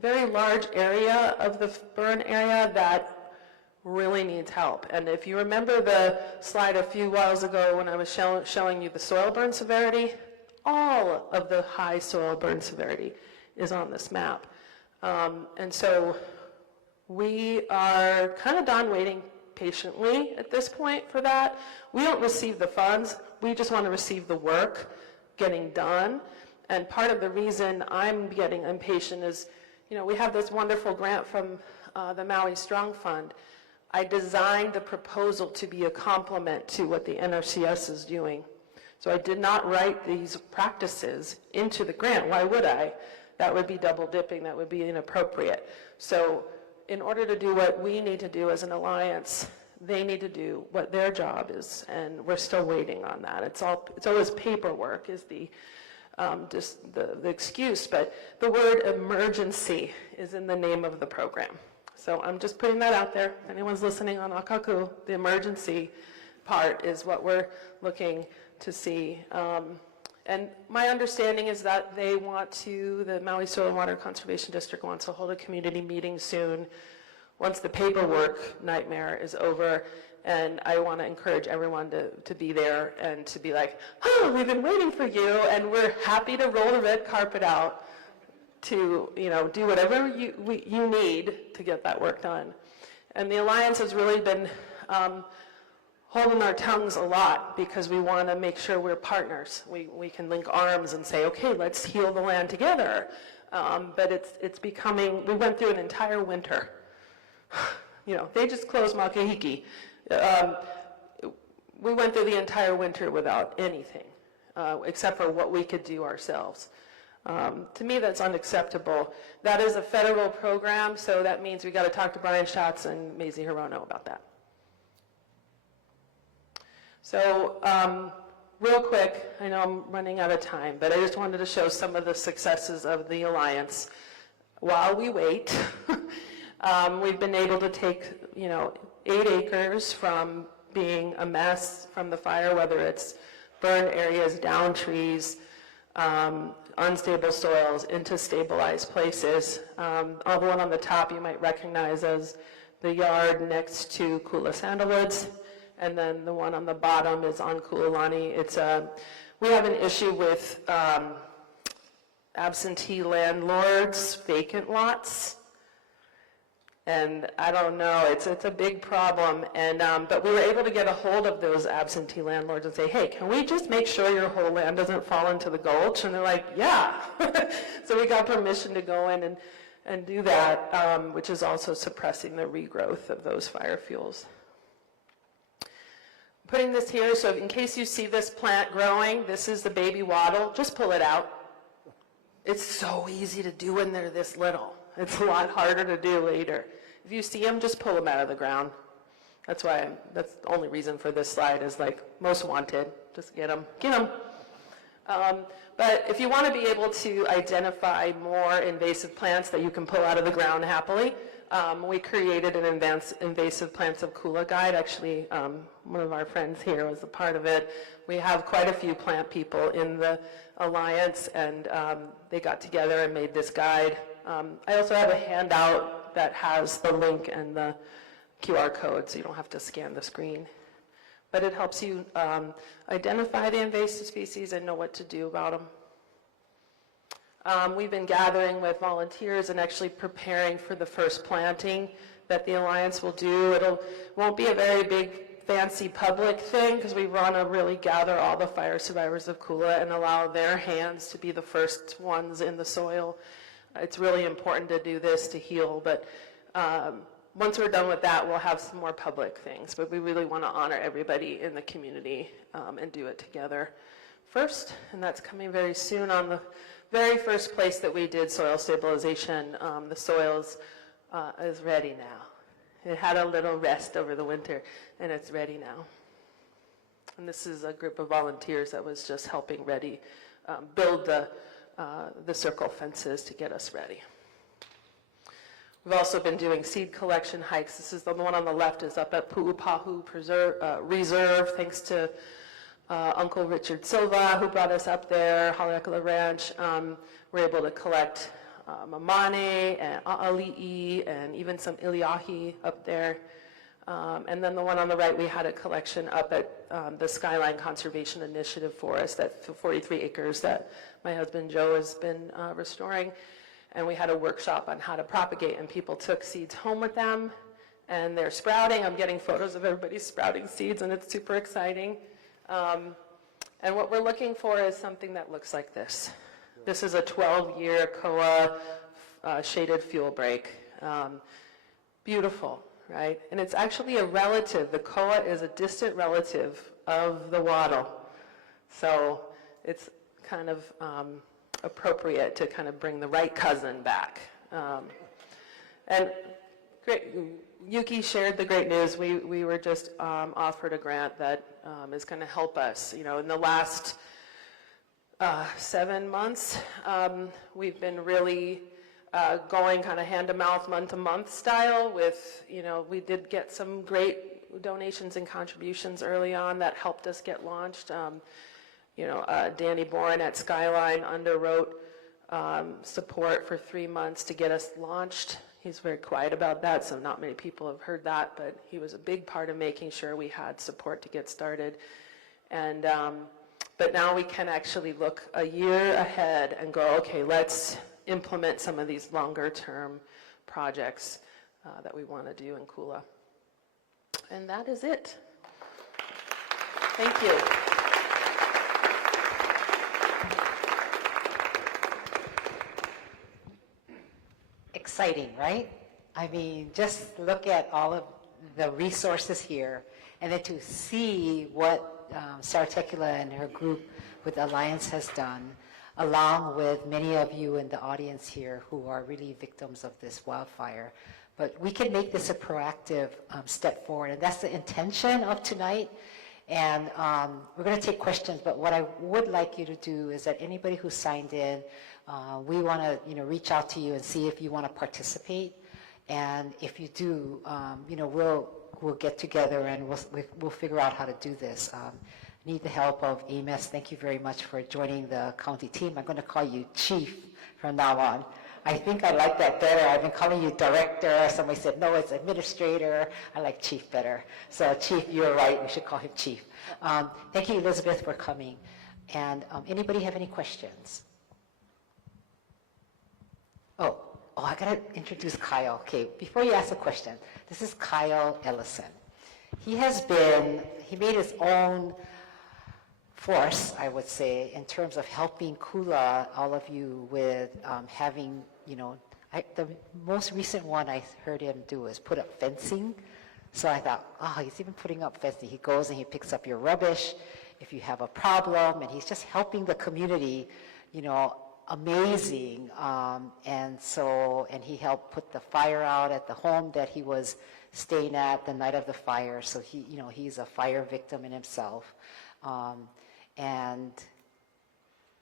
very large area of the burn area that really needs help. And if you remember the slide a few whiles ago when I was showing you the soil burn severity, all of the high soil burn severity is on this map. And so we are kind of done waiting patiently at this point for that. We don't receive the funds. We just want to receive the work getting done. And part of the reason I'm getting impatient is, you know, we have this wonderful grant from the Maui Strong Fund. I designed the proposal to be a complement to what the NRCS is doing. So I did not write these practices into the grant. Why would I? That would be double dipping. That would be inappropriate. So in order to do what we need to do as an alliance, they need to do what their job is, and we're still waiting on that. It's always paperwork is the excuse, but the word emergency is in the name of the program. So I'm just putting that out there. If anyone's listening on Akaku, the emergency part is what we're looking to see. And my understanding is that they want to, the Maui Soil and Water Conservation District wants to hold a community meeting soon once the paperwork nightmare is over. And I want to encourage everyone to be there and to be like, oh, we've been waiting for you, and we're happy to roll the red carpet out to, you know, do whatever you need to get that work done. And the Alliance has really been holding our tongues a lot because we want to make sure we're partners. We can link arms and say, okay, let's heal the land together. But it's becoming, we went through an entire winter. You know, they just closed Makahiki. We went through the entire winter without anything, except for what we could do ourselves. To me, that's unacceptable. That is a federal program, so that means we got to talk to Brian Schatz and Maisie Hirono about that. So, real quick, I know I'm running out of time, but I just wanted to show some of the successes of the Alliance. While we wait, we've been able to take, 8 acres from being a mess from the fire, whether it's burned areas, down trees, unstable soils, into stabilized places. The one on the top you might recognize as the yard next to Kula Sandalwoods, and then the one on the bottom is on Kulilani. We have an issue with absentee landlords, vacant lots, And I don't know, it's a big problem. And, but we were able to get a hold of those absentee landlords and say, hey, can we just make sure your whole land doesn't fall into the gulch? And they're like, yeah. So we got permission to go in and do that, which is also suppressing the regrowth of those fire fuels. Putting this here, so in case you see this plant growing, this is the baby wattle, just pull it out. It's so easy to do when they're this little. It's a lot harder to do later. If you see them, just pull them out of the ground. That's the only reason for this slide is like most wanted. Just get them, get them. But if you want to be able to identify more invasive plants that you can pull out of the ground happily, we created an invasive plants of Kula guide. Actually, one of our friends here was a part of it. We have quite a few plant people in the Alliance, and they got together and made this guide. I also have a handout that has the link and the QR code, so you don't have to scan the screen. But it helps you identify the invasive species and know what to do about them. We've been gathering with volunteers and actually preparing for the first planting that the Alliance will do. Won't be a very big, fancy public thing because we want to really gather all the fire survivors of Kula and allow their hands to be the first ones in the soil. It's really important to do this to heal, but once we're done with that, we'll have some more public things. But we really want to honor everybody in the community and do it together first, and that's coming very soon. On the very first place that we did soil stabilization, the soils is ready now. It had a little rest over the winter, and it's ready now. And this is a group of volunteers that was just helping ready, build the circle fences to get us ready. We've also been doing seed collection hikes. This is the one on the left is up at Pu'upahu Reserve, thanks to Uncle Richard Silva, who brought us up there, Haleakala Ranch. We're able to collect mamane and a'ali'i and even some iliahi up there. And then the one on the right, we had a collection up at the Skyline Conservation Initiative Forest, that 43 acres that my husband Joe has been restoring. And we had a workshop on how to propagate, and people took seeds home with them, and they're sprouting. I'm getting photos of everybody sprouting seeds, and it's super exciting. And what we're looking for is something that looks like this. This is a 12-year koa shaded fuel break. Beautiful, right? And it's actually a relative. The koa is a distant relative of the wattle. So it's kind of appropriate to kind of bring the right cousin back. And great, YUKI shared the great news. We were just offered a grant that is going to help us. You know, in the last 7 months, we've been really going kind of hand to mouth, month to month style with, you know, we did get some great donations and contributions early on that helped us get launched. You know, Danny Boren at Skyline underwrote support for 3 months to get us launched. He's very quiet about that, so not many people have heard that, but he was a big part of making sure we had support to get started. And but now we can actually look a year ahead and go, okay, let's implement some of these longer term projects that we want to do in Kula. And that is it. Thank you. Exciting, right? I mean, just look at all of the resources here, and then to see what Sarah Tekula and her group with Alliance has done, along with many of you in the audience here who are really victims of this wildfire. But we can make this a proactive step forward, and that's the intention of tonight. And we're going to take questions, but what I would like you to do is that anybody who signed in, we want to, reach out to you and see if you want to participate. And if you do, we'll get together and we'll figure out how to do this. Need the help of Amos. Thank you very much for joining the county team. I'm going to call you Chief from now on. I think I like that better. I've been calling you Director. Somebody said, no, it's Administrator. I like Chief better. So Chief, you're right. We should call him Chief. Thank you, Elizabeth, for coming. And anybody have any questions? Oh, I gotta introduce Kyle. Okay, before you ask a question, this is Kyle Ellison. He made his own force, I would say, in terms of helping Kula, all of you, with having, the most recent one I heard him do is put up fencing. So I thought, he's even putting up fencing. He goes and he picks up your rubbish if you have a problem, and he's just helping the community, amazing. And he helped put the fire out at the home that he was staying at the night of the fire. So he's a fire victim in himself. And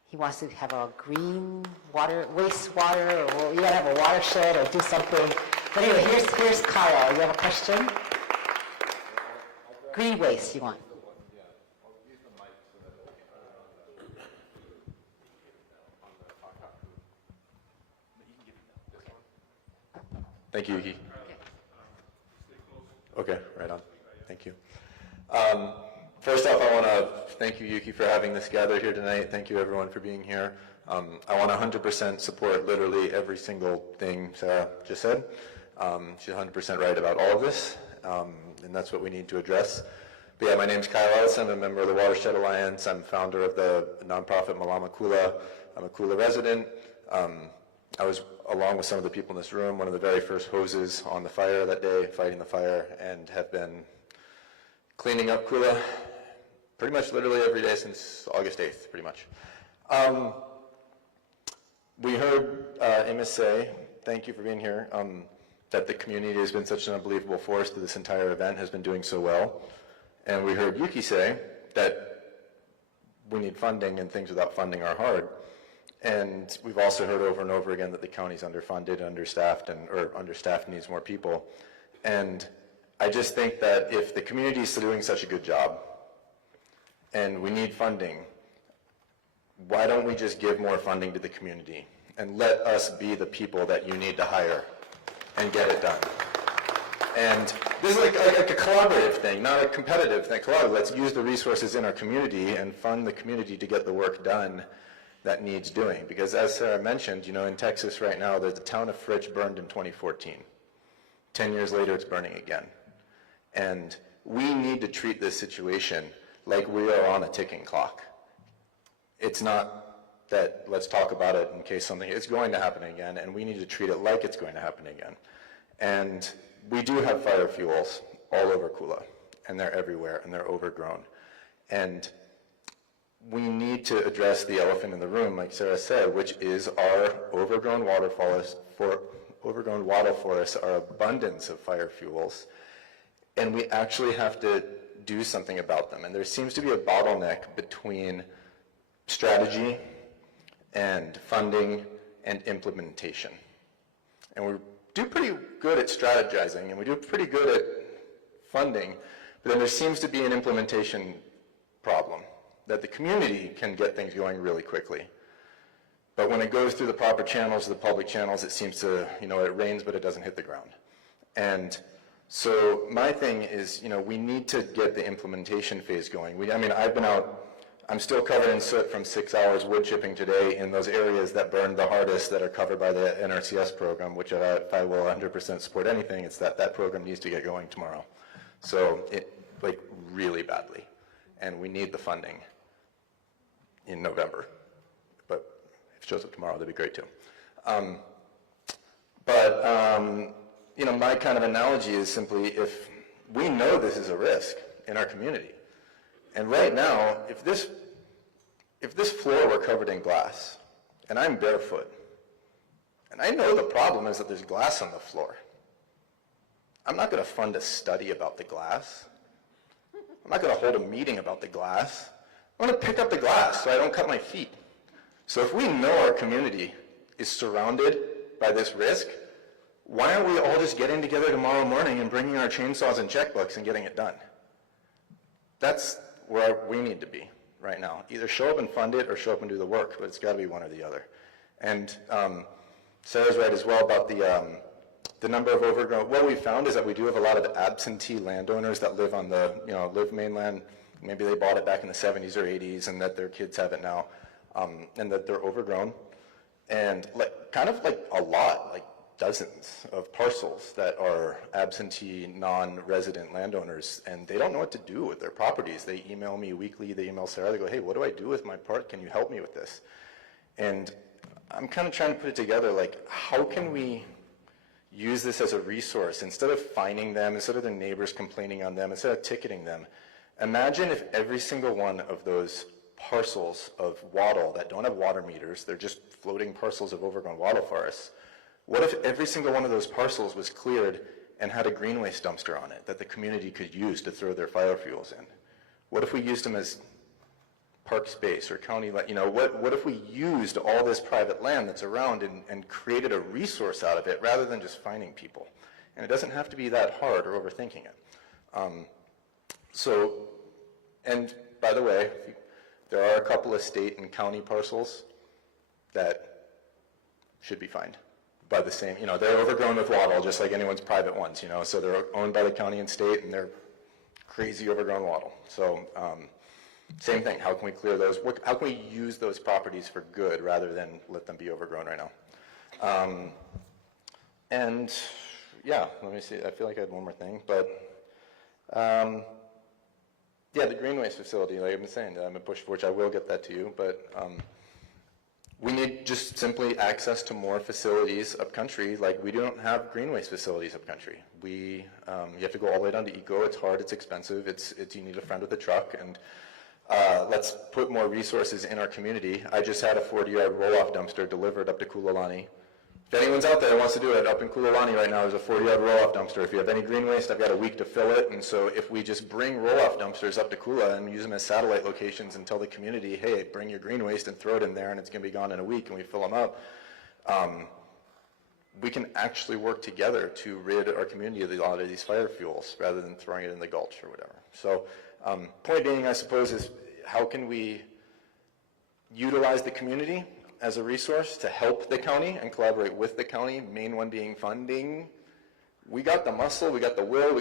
he wants to have a green wastewater, or you gotta have a watershed or do something. But anyway, here's Kyle. You have a question? Green waste you want. Thank you, Yuki. Okay, right on. Thank you. First off, I want to thank you, Yuki, for having this gathered here tonight. Thank you, everyone, for being here. I want to 100% support literally every single thing Sarah just said. She's 100% right about all of this, and that's what we need to address. But yeah, my name's Kyle Ellison. I'm a member of the Watershed Alliance. I'm founder of the nonprofit Malama Kula. I'm a Kula resident. I was, along with some of the people in this room, one of the very first hoses on the fire that day, fighting the fire, and have been cleaning up Kula pretty much literally every day since August 8th, pretty much. We heard Emma say, thank you for being here, that the community has been such an unbelievable force that this entire event has been doing so well. And we heard Yuki say that we need funding and things without funding are hard. And we've also heard over and over again that the county's underfunded, understaffed, or understaffed needs more people. And I just think that if the community is doing such a good job and we need funding, why don't we just give more funding to the community and let us be the people that you need to hire and get it done? And this is like a collaborative thing, not a competitive thing. Let's use the resources in our community and fund the community to get the work done that needs doing. Because as Sarah mentioned, in Texas right now, the town of Fritch burned in 2014. 10 years later, it's burning again. And we need to treat this situation like we are on a ticking clock. It's not that let's talk about it in case something is going to happen again, and we need to treat it like it's going to happen again. And we do have fire fuels all over Kula, and they're everywhere, and they're overgrown. And we need to address the elephant in the room, like Sarah said, which is our overgrown water forests, our abundance of fire fuels, and we actually have to do something about them. And there seems to be a bottleneck between strategy and funding and implementation. And we do pretty good at strategizing, and we do pretty good at funding, but then there seems to be an implementation problem, that the community can get things going really quickly. But when it goes through the proper channels, the public channels, it seems to, it rains, but it doesn't hit the ground. And so my thing is, we need to get the implementation phase going. I've been out, I'm still covered in soot from 6 hours wood chipping today in those areas that burned the hardest that are covered by the NRCS program, which if I will 100% support anything, it's that program needs to get going tomorrow. So really badly. And we need the funding in November. But if it shows up tomorrow, that'd be great too. My kind of analogy is simply, if we know this is a risk in our community, and right now, if this floor were covered in glass, and I'm barefoot, and I know the problem is that there's glass on the floor, I'm not going to fund a study about the glass. I'm not going to hold a meeting about the glass. I'm going to pick up the glass so I don't cut my feet. So if we know our community is surrounded by this risk, why aren't we all just getting together tomorrow morning and bringing our chainsaws and checkbooks and getting it done? That's where we need to be right now. Either show up and fund it or show up and do the work, but it's got to be one or the other. And Sarah's right as well about the number of overgrown. What we found is that we do have a lot of absentee landowners that live on the, live mainland. Maybe they bought it back in the 70s or 80s and that their kids have it now, and that they're overgrown. And kind of a lot, dozens of parcels that are absentee, non-resident landowners, and they don't know what to do with their properties. They email me weekly, they email Sarah, they go, hey, what do I do with my part? Can you help me with this? And I'm kind of trying to put it together, like, how can we use this as a resource instead of fining them, instead of their neighbors complaining on them, instead of ticketing them? Imagine if every single one of those parcels of wattle that don't have water meters, they're just floating parcels of overgrown wattle forests. What if every single one of those parcels was cleared and had a green waste dumpster on it that the community could use to throw their fire fuels in? What if we used them as park space or county, you know, what if we used all this private land that's around and created a resource out of it rather than just fining people? And it doesn't have to be that hard or overthinking it. And by the way, there are a couple of state and county parcels that should be fined by the same, you know, they're overgrown with wattle just like anyone's private ones, you know, so they're owned by the county and state and they're crazy overgrown wattle. So same thing, how can we clear those? How can we use those properties for good rather than let them be overgrown right now? And yeah, let me see, I feel like I had one more thing, but yeah, the green waste facility, like I've been saying, I'm a push for which I will get that to you, but we need just simply access to more facilities upcountry. Like, we don't have green waste facilities upcountry. You have to go all the way down to eco. It's hard, it's expensive, you need a friend with a truck, and let's put more resources in our community. I just had a 40-yard roll-off dumpster delivered up to Kula. If anyone's out there that wants to do it, up in Kula right now, there's a 40-yard roll-off dumpster. If you have any green waste, I've got a week to fill it, and so if we just bring roll-off dumpsters up to Kula and use them as satellite locations and tell the community, hey, bring your green waste and throw it in there, and it's going to be gone in a week, and we fill them up, we can actually work together to rid our community of a lot of these fire fuels rather than throwing it in the gulch or whatever. So point being, I suppose, is how can we utilize the community as a resource to help the county and collaborate with the county, main one being funding. We got the muscle, we got the will,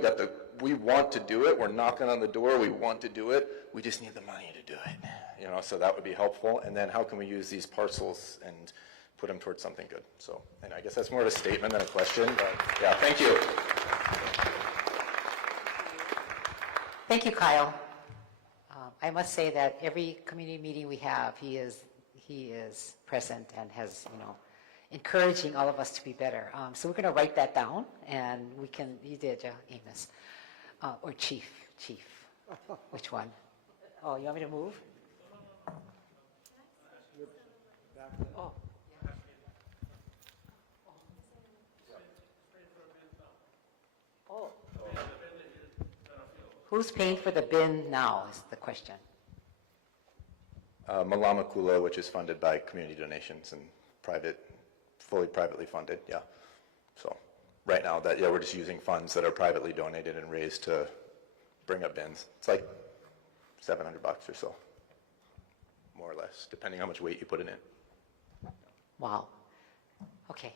we want to do it, we're knocking on the door, we want to do it, we just need the money to do it. You know, so that would be helpful. And then how can we use these parcels and put them towards something good? So, and I guess that's more of a statement than a question, but yeah, thank you. Thank you, Kyle. I must say that every community meeting we have, he is present and has, you know, encouraging all of us to be better. So we're going to write that down, and we can, you did, Amos, or Chief, which one? Oh, you want me to move? Oh. Oh. Who's paying for the bin now is the question. Malama Kula, which is funded by community donations and fully privately funded, yeah. So right now, we're just using funds that are privately donated and raised to bring up bins. It's like $700 or so, more or less, depending how much weight you put in it. Wow. Okay.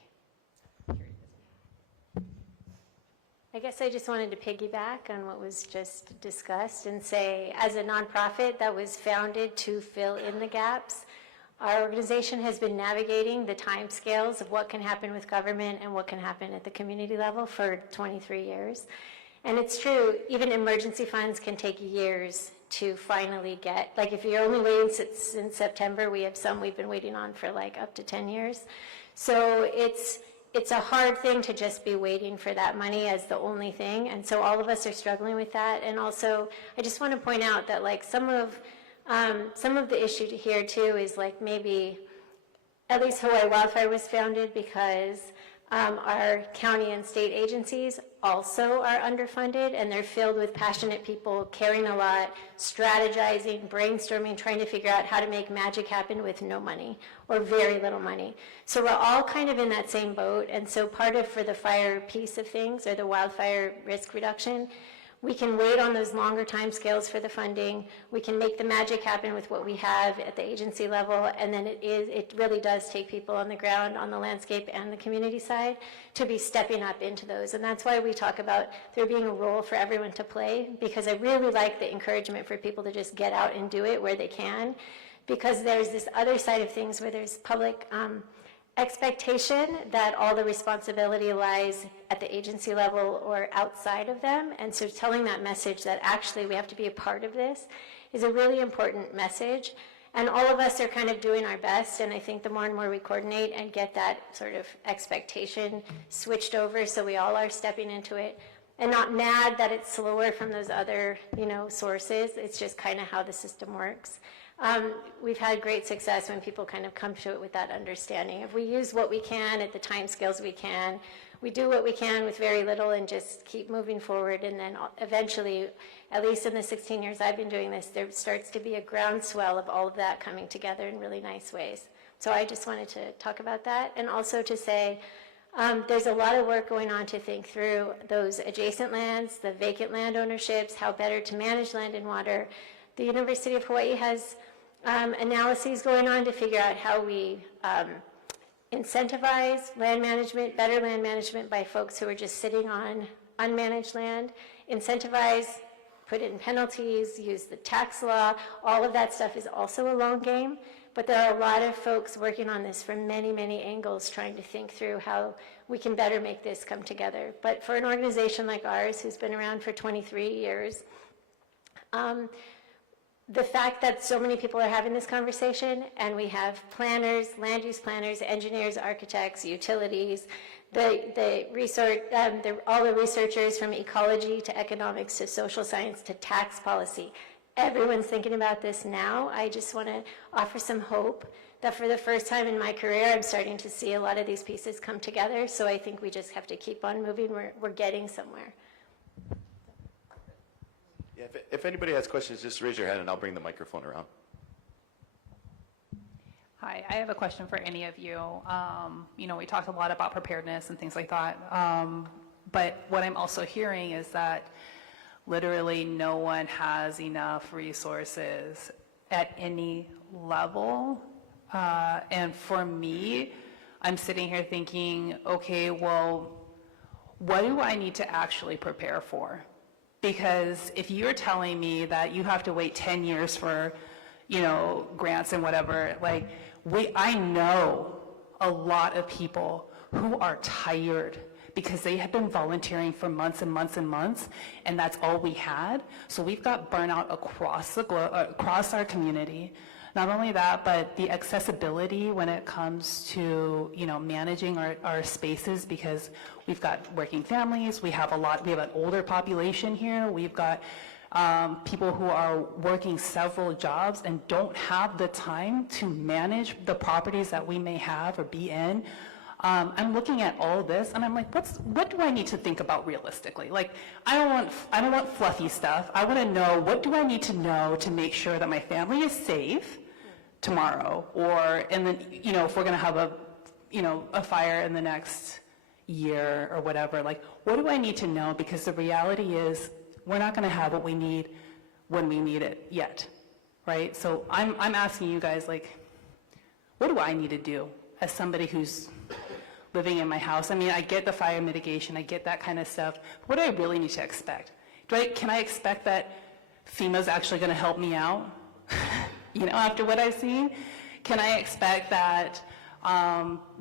I guess I just wanted to piggyback on what was just discussed and say, as a nonprofit that was founded to fill in the gaps, our organization has been navigating the timescales of what can happen with government and what can happen at the community level for 23 years. And it's true, even emergency funds can take years to finally get, like if you're only waiting since September, we have some we've been waiting on for like up to 10 years. So it's a hard thing to just be waiting for that money as the only thing. And so all of us are struggling with that. And also, I just want to point out that like some of the issue here too is like maybe, at least Hawaii Wildfire was founded because our county and state agencies also are underfunded, and they're filled with passionate people caring a lot, strategizing, brainstorming, trying to figure out how to make magic happen with no money or very little money. So we're all kind of in that same boat. And so part of, for the fire piece of things, or the wildfire risk reduction, we can wait on those longer time scales for the funding. We can make the magic happen with what we have at the agency level, and then it really does take people on the ground, on the landscape and the community side to be stepping up into those. And that's why we talk about there being a role for everyone to play, because I really like the encouragement for people to just get out and do it where they can, because there's this other side of things where there's public expectation that all the responsibility lies at the agency level or outside of them. And so telling that message that actually we have to be a part of this is a really important message. And all of us are kind of doing our best, and I think the more and more we coordinate and get that sort of expectation switched over so we all are stepping into it and not mad that it's slower from those other, sources. It's just kind of how the system works. We've had great success when people kind of come to it with that understanding. If we use what we can at the time scales we can, we do what we can with very little and just keep moving forward, and then eventually, at least in the 16 years I've been doing this, there starts to be a groundswell of all of that coming together in really nice ways. So I just wanted to talk about that, and also to say there's a lot of work going on to think through those adjacent lands, the vacant land ownerships, how better to manage land and water. The University of Hawaii has analyses going on to figure out how we incentivize land management, better land management by folks who are just sitting on unmanaged land, incentivize, put in penalties, use the tax law. All of that stuff is also a long game, but there are a lot of folks working on this from many, many angles, trying to think through how we can better make this come together. But for an organization like ours, who's been around for 23 years, the fact that so many people are having this conversation, and we have planners, land use planners, engineers, architects, utilities, all the researchers from ecology to economics to social science to tax policy, everyone's thinking about this now. I just want to offer some hope that for the first time in my career, I'm starting to see a lot of these pieces come together. So I think we just have to keep on moving. We're getting somewhere. Yeah, if anybody has questions, just raise your hand and I'll bring the microphone around. Hi, I have a question for any of you. We talked a lot about preparedness and things like that. But what I'm also hearing is that literally no one has enough resources at any level. And for me, I'm sitting here thinking, okay, well, what do I need to actually prepare for? Because if you're telling me that you have to wait 10 years for, grants and whatever, I know a lot of people who are tired because they have been volunteering for months and months and months, and that's all we had. So we've got burnout across across our community. Not only that, but the accessibility when it comes to, managing our spaces, because we've got working families, we have an older population here, we've got people who are working several jobs and don't have the time to manage the properties that we may have or be in. I'm looking at all this and I'm like, what do I need to think about realistically? I don't want fluffy stuff. I want to know, what do I need to know to make sure that my family is safe tomorrow, and then, if we're going to have a fire in the next year or whatever, what do I need to know? Because the reality is we're not going to have what we need when we need it yet, right? So I'm asking you guys, what do I need to do as somebody who's living in my house? I mean, I get the fire mitigation, I get that kind of stuff. What do I really need to expect? Can I expect that FEMA's actually going to help me out? After what I've seen, can I expect that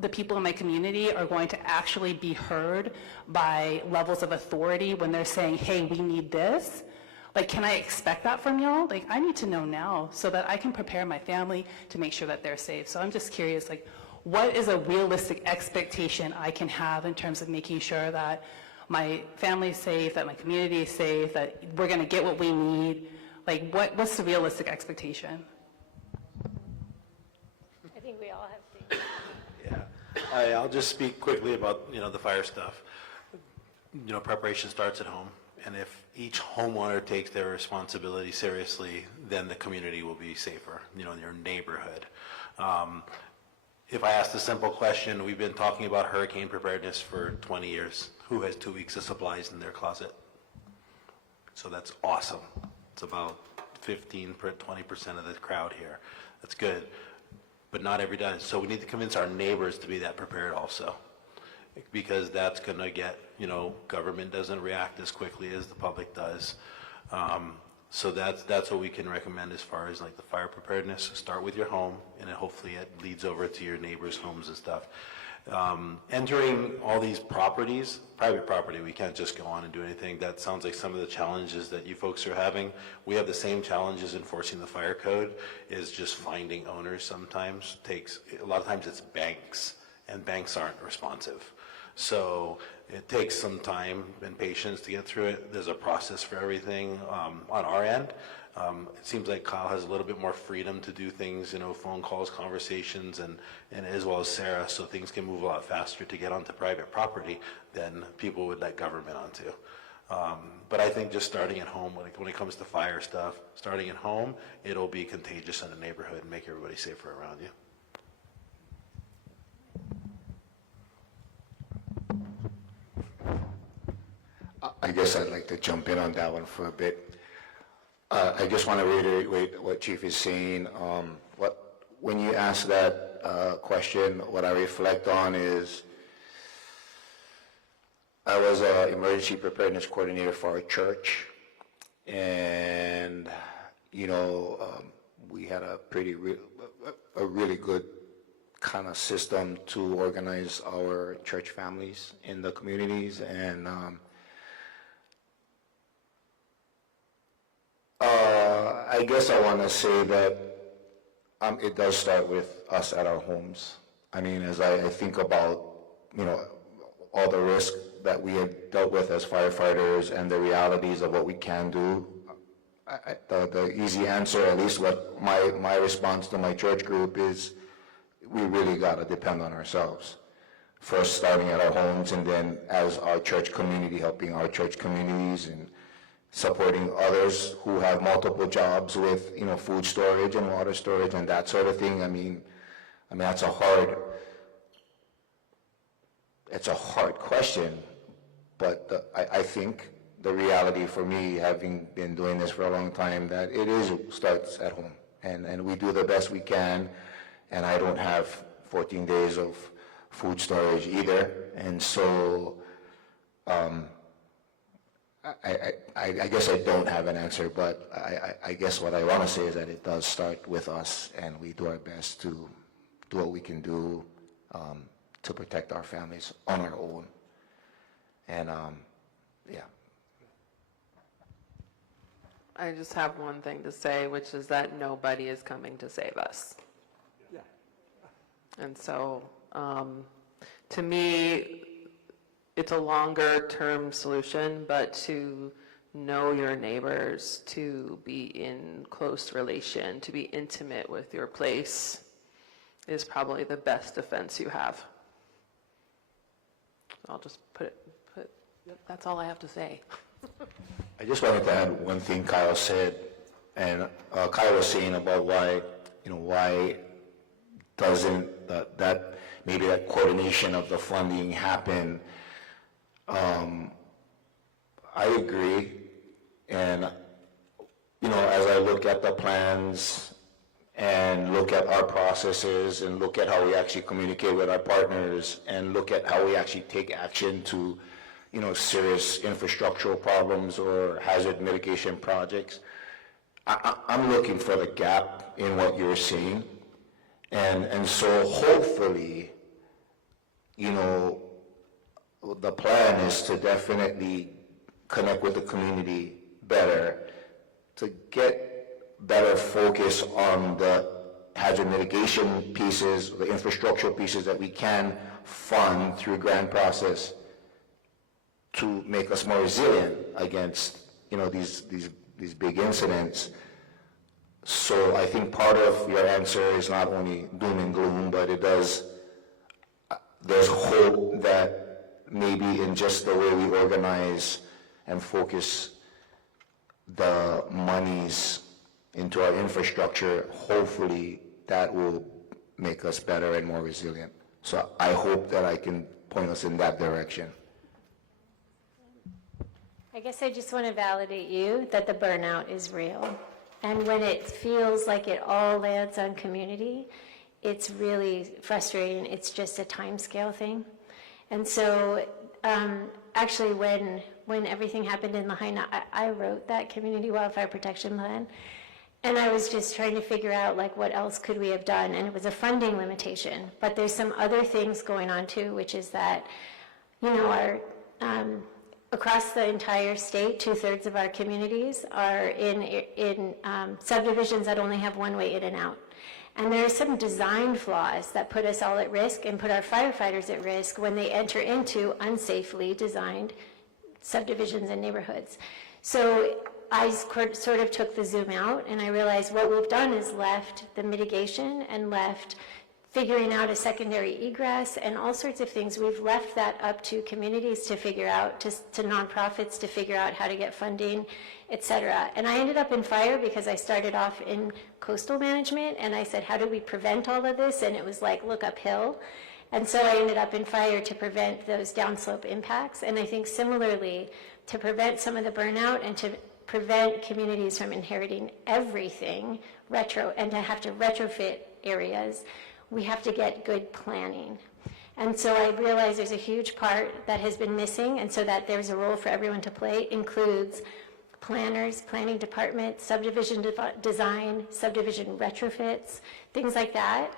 the people in my community are going to actually be heard by levels of authority when they're saying, hey, we need this? Can I expect that from y'all? I need to know now so that I can prepare my family to make sure that they're safe. So I'm just curious, what is a realistic expectation I can have in terms of making sure that my family's safe, that my community is safe, that we're going to get what we need? What's the realistic expectation? I think we all have things. Yeah, I'll just speak quickly about, the fire stuff. Preparation starts at home, and if each homeowner takes their responsibility seriously, then the community will be safer, in your neighborhood. If I ask the simple question, we've been talking about hurricane preparedness for 20 years. Who has 2 weeks of supplies in their closet? So that's awesome. It's about 15, 20% of the crowd here. That's good. But not every does. So we need to convince our neighbors to be that prepared also. Because that's going to get, government doesn't react as quickly as the public does. So that's what we can recommend as far as like the fire preparedness. Start with your home, and then hopefully it leads over to your neighbors' homes and stuff. Entering all these properties, private property, we can't just go on and do anything. That sounds like some of the challenges that you folks are having. We have the same challenges enforcing the fire code, is just finding owners sometimes takes, a lot of times it's banks, and banks aren't responsive. So it takes some time and patience to get through it. There's a process for everything on our end. It seems like Kyle has a little bit more freedom to do things, phone calls, conversations, and as well as Sarah, so things can move a lot faster to get onto private property than people would let government onto. But I think just starting at home, when it comes to fire stuff, starting at home, it'll be contagious in the neighborhood and make everybody safer around you. I guess I'd like to jump in on that one for a bit. I just want to reiterate what Chief is saying. When you ask that question, what I reflect on is I was an emergency preparedness coordinator for our church, and we had a really good kind of system to organize our church families in the communities, and I guess I want to say that it does start with us at our homes. I mean, as I think about, all the risk that we have dealt with as firefighters and the realities of what we can do, the easy answer, at least what my response to my church group is, we really got to depend on ourselves. First starting at our homes, and then as our church community, helping our church communities and supporting others who have multiple jobs with, food storage and water storage and that sort of thing. I mean, that's it's a hard question, but I think the reality for me, having been doing this for a long time, that starts at home, and we do the best we can, and I don't have 14 days of food storage either, and so, I guess I don't have an answer, but I guess what I want to say is that it does start with us, and we do our best to do what we can do to protect our families on our own. And yeah. I just have one thing to say, which is that nobody is coming to save us. Yeah. And so, to me, it's a longer term solution, but to know your neighbors, to be in close relation, to be intimate with your place is probably the best defense you have. I'll just that's all I have to say. I just wanted to add one thing Kyle said, and Kyle was saying about why doesn't that maybe that coordination of the funding happen. I agree, and as I look at the plans and look at our processes and look at how we actually communicate with our partners and look at how we actually take action to serious infrastructural problems or hazard mitigation projects, I'm looking for the gap in what you're seeing, and so hopefully the plan is to definitely connect with the community better, to get better focus on the hazard mitigation pieces, the infrastructural pieces that we can fund through grant process to make us more resilient against these big incidents. So I think part of your answer is not only doom and gloom, but there's hope that maybe in just the way we organize and focus the monies into our infrastructure, hopefully that will make us better and more resilient. So I hope that I can point us in that direction. I guess I just want to validate you that the burnout is real. And when it feels like it all lands on community, it's really frustrating. It's just a time scale thing. And so actually, when everything happened in Lahaina, I wrote that community wildfire protection plan. And I was just trying to figure out, like, what else could we have done? And it was a funding limitation. But there's some other things going on, too, which is that, you know, across the entire state, 2/3 of our communities are in subdivisions that only have one way in and out. And there are some design flaws that put us all at risk and put our firefighters at risk when they enter into unsafely designed subdivisions and neighborhoods. So I sort of took the zoom out, and I realized what we've done is left the mitigation and left figuring out a secondary egress and all sorts of things. We've left that up to communities to figure out, to nonprofits to figure out how to get funding, et cetera. And I ended up in fire because I started off in coastal management, and I said, how do we prevent all of this? And it was like, look uphill. And so I ended up in fire to prevent those downslope impacts. And I think similarly, to prevent some of the burnout and to prevent communities from inheriting everything and to have to retrofit areas, we have to get good planning. And so I realize there's a huge part that has been missing, and so that there's a role for everyone to play, includes planners, planning department, subdivision design, subdivision retrofits, things like that.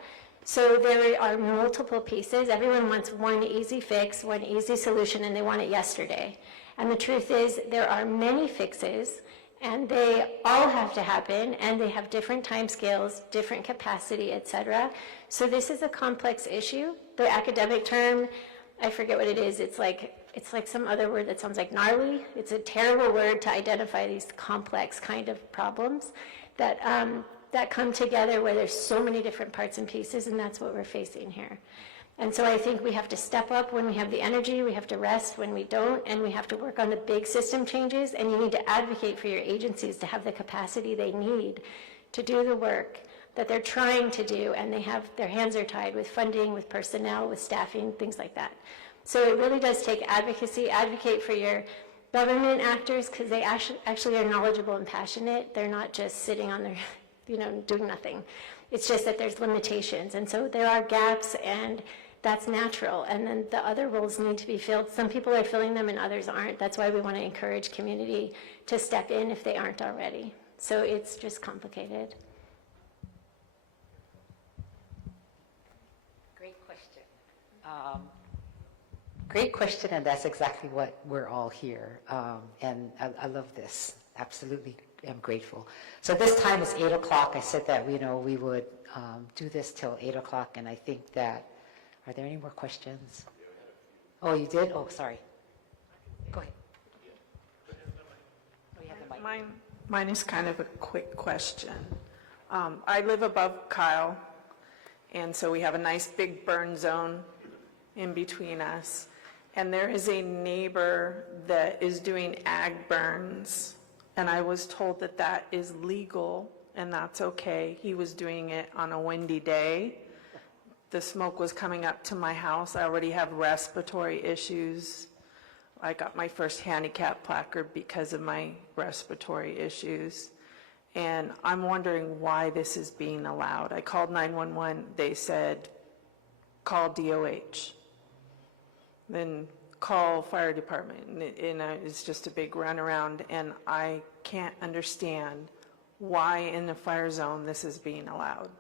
So there are multiple pieces. Everyone wants one easy fix, one easy solution, and they want it yesterday. And the truth is, there are many fixes, and they all have to happen, and they have different timescales, different capacity, et cetera. So this is a complex issue. The academic term, I forget what it is. It's like some other word that sounds like gnarly. It's a terrible word to identify these complex kind of problems that come together where there's so many different parts and pieces, and that's what we're facing here. And so I think we have to step up when we have the energy, we have to rest when we don't, and we have to work on the big system changes, and you need to advocate for your agencies to have the capacity they need to do the work that they're trying to do, and their hands are tied with funding, with personnel, with staffing, things like that. So it really does take advocacy. Advocate for your government actors, because they actually are knowledgeable and passionate. They're not just sitting on their, doing nothing. It's just that there's limitations, and so there are gaps, and that's natural. And then the other roles need to be filled. Some people are filling them and others aren't. That's why we want to encourage community to step in if they aren't already. So it's just complicated. Great question. Great question, and that's exactly what we're all here. And I love this. Absolutely am grateful. So this time is 8 o'clock. I said that we would do this till 8 o'clock, and I think that, are there any more questions? Oh, you did? Oh, sorry. Go ahead. We have the mic. Mine is kind of a quick question. I live above Kyle, and so we have a nice big burn zone in between us. And there is a neighbor that is doing ag burns, and I was told that that is legal and that's okay. He was doing it on a windy day. The smoke was coming up to my house. I already have respiratory issues. I got my first handicap placard because of my respiratory issues. And I'm wondering why this is being allowed. I called 911. They said, call DOH. Then call fire department. And it's just a big runaround. And I can't understand why in the fire zone this is being allowed.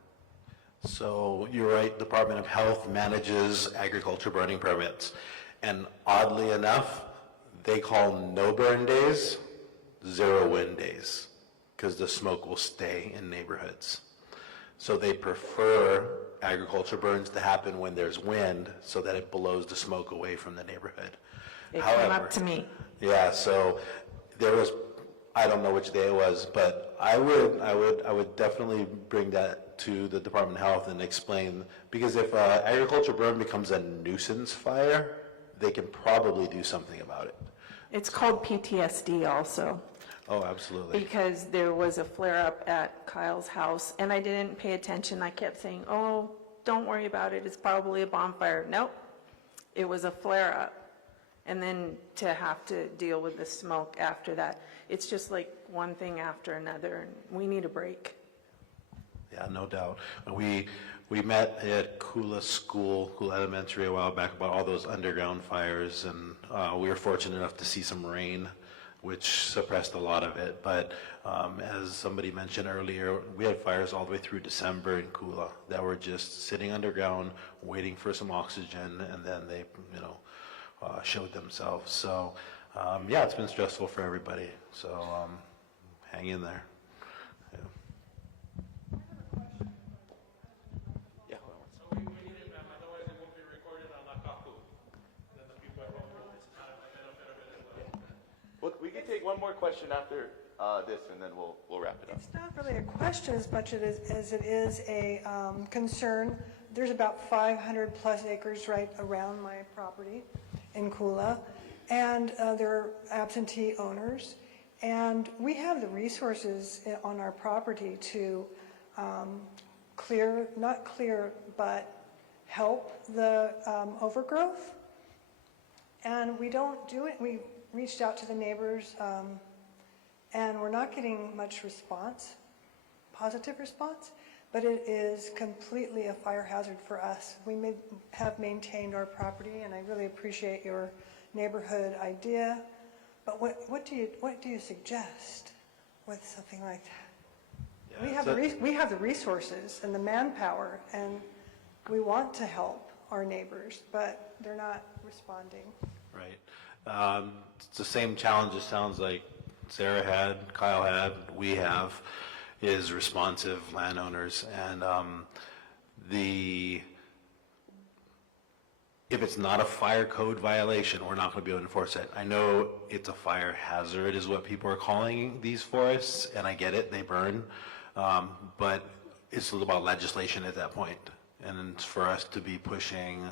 So you're right, Department of Health manages agriculture burning permits. And oddly enough, they call no burn days, 0 wind days, because the smoke will stay in neighborhoods. So they prefer agriculture burns to happen when there's wind so that it blows the smoke away from the neighborhood. It came up to me. Yeah, so there was, I don't know which day it was, but I would definitely bring that to the Department of Health and explain, because if agriculture burn becomes a nuisance fire, they can probably do something about it. It's called PTSD also. Oh, absolutely. Because there was a flare-up at Kyle's house, and I didn't pay attention. I kept saying, oh, don't worry about it. It's probably a bonfire. Nope. It was a flare-up. And then to have to deal with the smoke after that, it's just like one thing after another, and we need a break. Yeah, no doubt. We We met at Kula School, Kula Elementary, a while back about all those underground fires, and we were fortunate enough to see some rain, which suppressed a lot of it. But as somebody mentioned earlier, we had fires all the way through December in Kula that were just sitting underground, waiting for some oxygen, and then they, showed themselves. So, yeah, it's been stressful for everybody. So, hang in there. Well, we can take one more question after this, and then we'll wrap it up. It's not really a question as much as it is a concern. There's about 500 plus acres right around my property in Kula, and there are absentee owners, and we have the resources on our property to not clear, but help the overgrowth, and we don't do it. We reached out to the neighbors, and we're not getting much response, positive response, but it is completely a fire hazard for us. We have maintained our property, and I really appreciate your neighborhood idea, but what do you suggest with something like that? Yeah, We have the resources and the manpower, and we want to help our neighbors, but they're not responding. Right. It's the same challenge it sounds like Sarah had, Kyle had, we have, is responsive landowners. And if it's not a fire code violation, we're not going to be able to enforce it. I know it's a fire hazard is what people are calling these forests, and I get it, they burn. But it's about legislation at that point. And for us to be pushing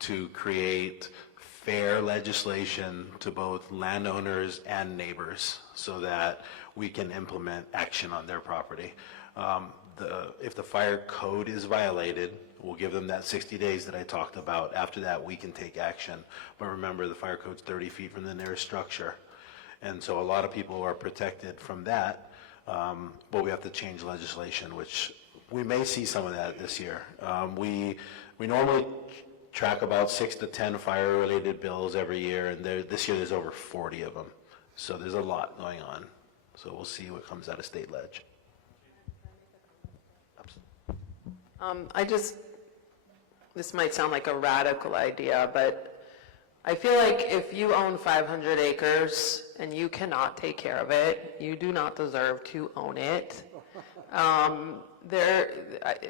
to create fair legislation to both landowners and neighbors so that we can implement action on their property. If the fire code is violated, we'll give them that 60 days that I talked about. After that, we can take action. But remember, the fire code's 30 feet from the nearest structure. And so a lot of people are protected from that, but we have to change legislation, which we may see some of that this year. We normally track about 6 to 10 fire-related bills every year, and this year there's over 40 of them. So there's a lot going on. So we'll see what comes out of state ledge. This might sound like a radical idea, but I feel like if you own 500 acres and you cannot take care of it, you do not deserve to own it.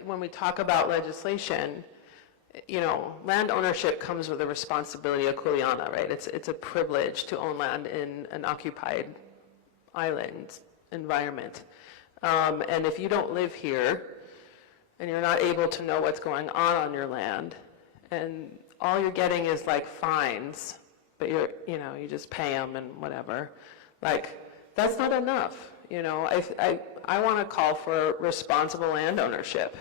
When we talk about legislation, land ownership comes with a responsibility of kuleana, right? It's a privilege to own land in an occupied island environment. And if you don't live here and you're not able to know what's going on your land, and all you're getting is like fines, but you just pay them and whatever, like that's not enough. I want to call for responsible land ownership.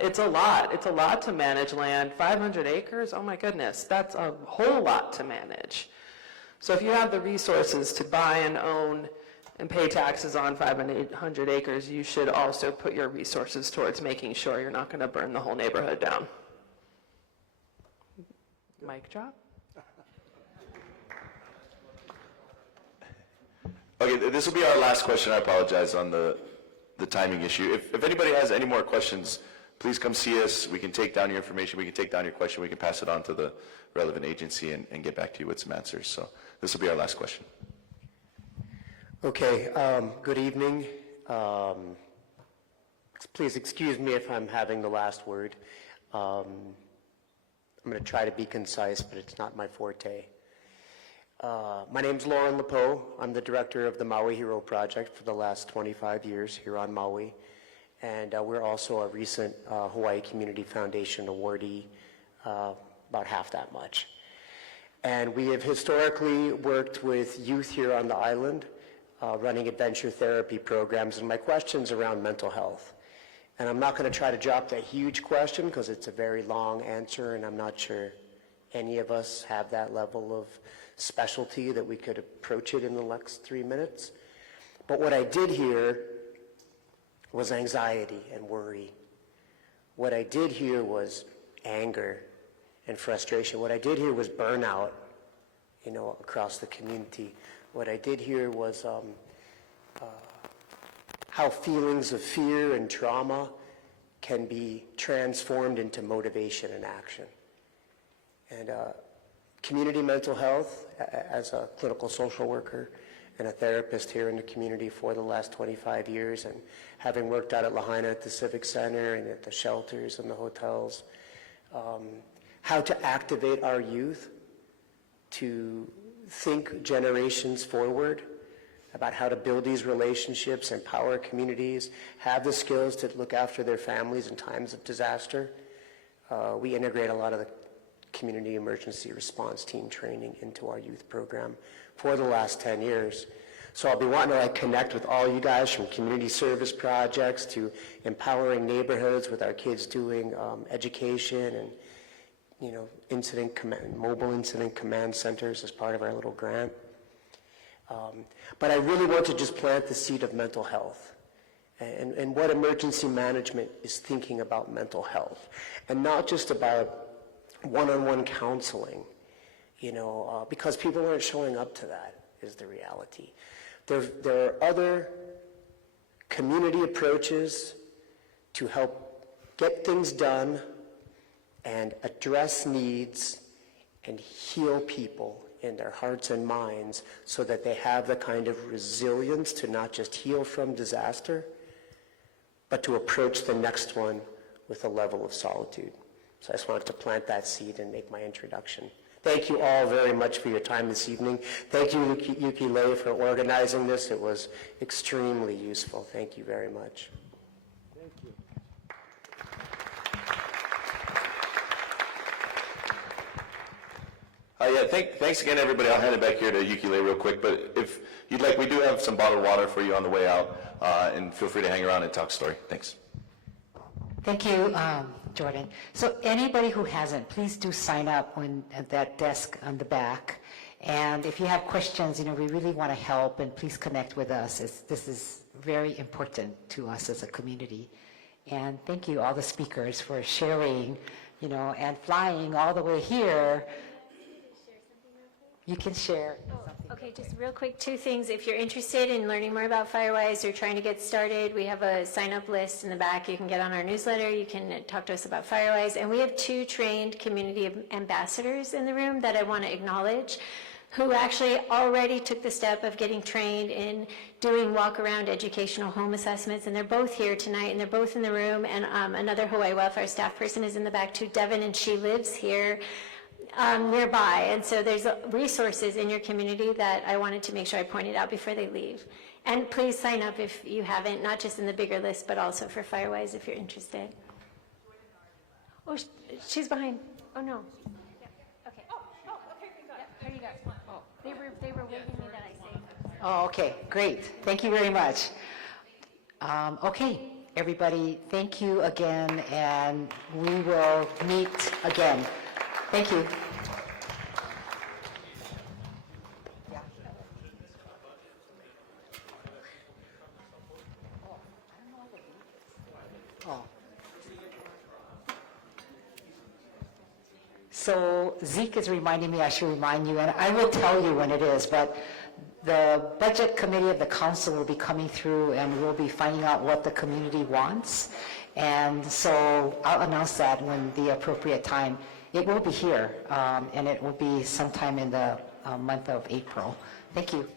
It's a lot to manage land. 500 acres, oh my goodness, that's a whole lot to manage. So if you have the resources to buy and own and pay taxes on 500 acres, you should also put your resources towards making sure you're not going to burn the whole neighborhood down. Mic drop? Okay, this will be our last question. I apologize on the timing issue. If anybody has any more questions, please come see us. We can take down your information. We can take down your question. We can pass it on to the relevant agency and get back to you with some answers. So this will be our last question. Okay, good evening. Please excuse me if I'm having the last word. I'm going to try to be concise, but it's not my forte. My name's Lauren Lepeau. I'm the director of the Maui Hero Project for the last 25 years here on Maui. And we're also a recent Hawaii Community Foundation awardee, about half that much. And we have historically worked with youth here on the island, running adventure therapy programs. And my question's around mental health. And I'm not going to try to drop that huge question because it's a very long answer, and I'm not sure any of us have that level of specialty that we could approach it in the next 3 minutes. But what I did hear was anxiety and worry What I did hear was anger and frustration. What I did hear was burnout, across the community. What I did hear was how feelings of fear and trauma can be transformed into motivation and action. And community mental health, as a clinical social worker and a therapist here in the community for the last 25 years, and having worked out at Lahaina at the Civic Center and at the shelters and the hotels, how to activate our youth to think generations forward about how to build these relationships, empower communities, have the skills to look after their families in times of disaster. We integrate a lot of the community emergency response team training into our youth program for the last 10 years. So I'll be wanting to connect with all you guys, from community service projects to empowering neighborhoods with our kids doing education and mobile incident command centers as part of our little grant. But I really want to just plant the seed of mental health and what emergency management is thinking about mental health, and not just about one-on-one counseling, because people aren't showing up to that, is the reality. There are other community approaches to help get things done and address needs and heal people in their hearts and minds so that they have the kind of resilience to not just heal from disaster, but to approach the next one with a level of solitude. So I just wanted to plant that seed and make my introduction. Thank you all very much for your time this evening. Thank you, Yukilei, for organizing this. It was extremely useful. Thank you very much. Thank you. Thanks again, everybody. I'll hand it back here to Yukilei real quick, but if you'd like, we do have some bottled water for you on the way out, and feel free to hang around and talk story. Thanks. Thank you, Jordan. So anybody who hasn't, please do sign up at that desk on the back. And if you have questions, we really want to help, and please connect with us. This is very important to us as a community. And thank you, all the speakers, for sharing, and flying all the way here. You can share. Okay, just real quick, 2 things. If you're interested in learning more about Firewise or trying to get started, we have a sign-up list in the back. You can get on our newsletter. You can talk to us about Firewise. And we have 2 trained community ambassadors in the room that I want to acknowledge, who actually already took the step of getting trained in doing walk-around educational home assessments. And they're both here tonight, and they're both in the room. And another Hawaii Wildfire staff person is in the back too, Devin, and she lives here nearby. And so there's resources in your community that I wanted to make sure I pointed out before they leave. And please sign up if you haven't, not just in the bigger list, but also for Firewise if you're interested. Oh, she's behind. Oh, no. Yeah. Okay. Oh, okay. There you go. Oh, they were waving me that I say. Oh, okay, great. Thank you very much. Okay, everybody, thank you again, and we will meet again. Thank you. So Zeke is reminding me I should remind you, and I will tell you when it is, but the budget committee of the council will be coming through, and we'll be finding out what the community wants. And so I'll announce that when the appropriate time. It will be here, and it will be sometime in the month of April. Thank you.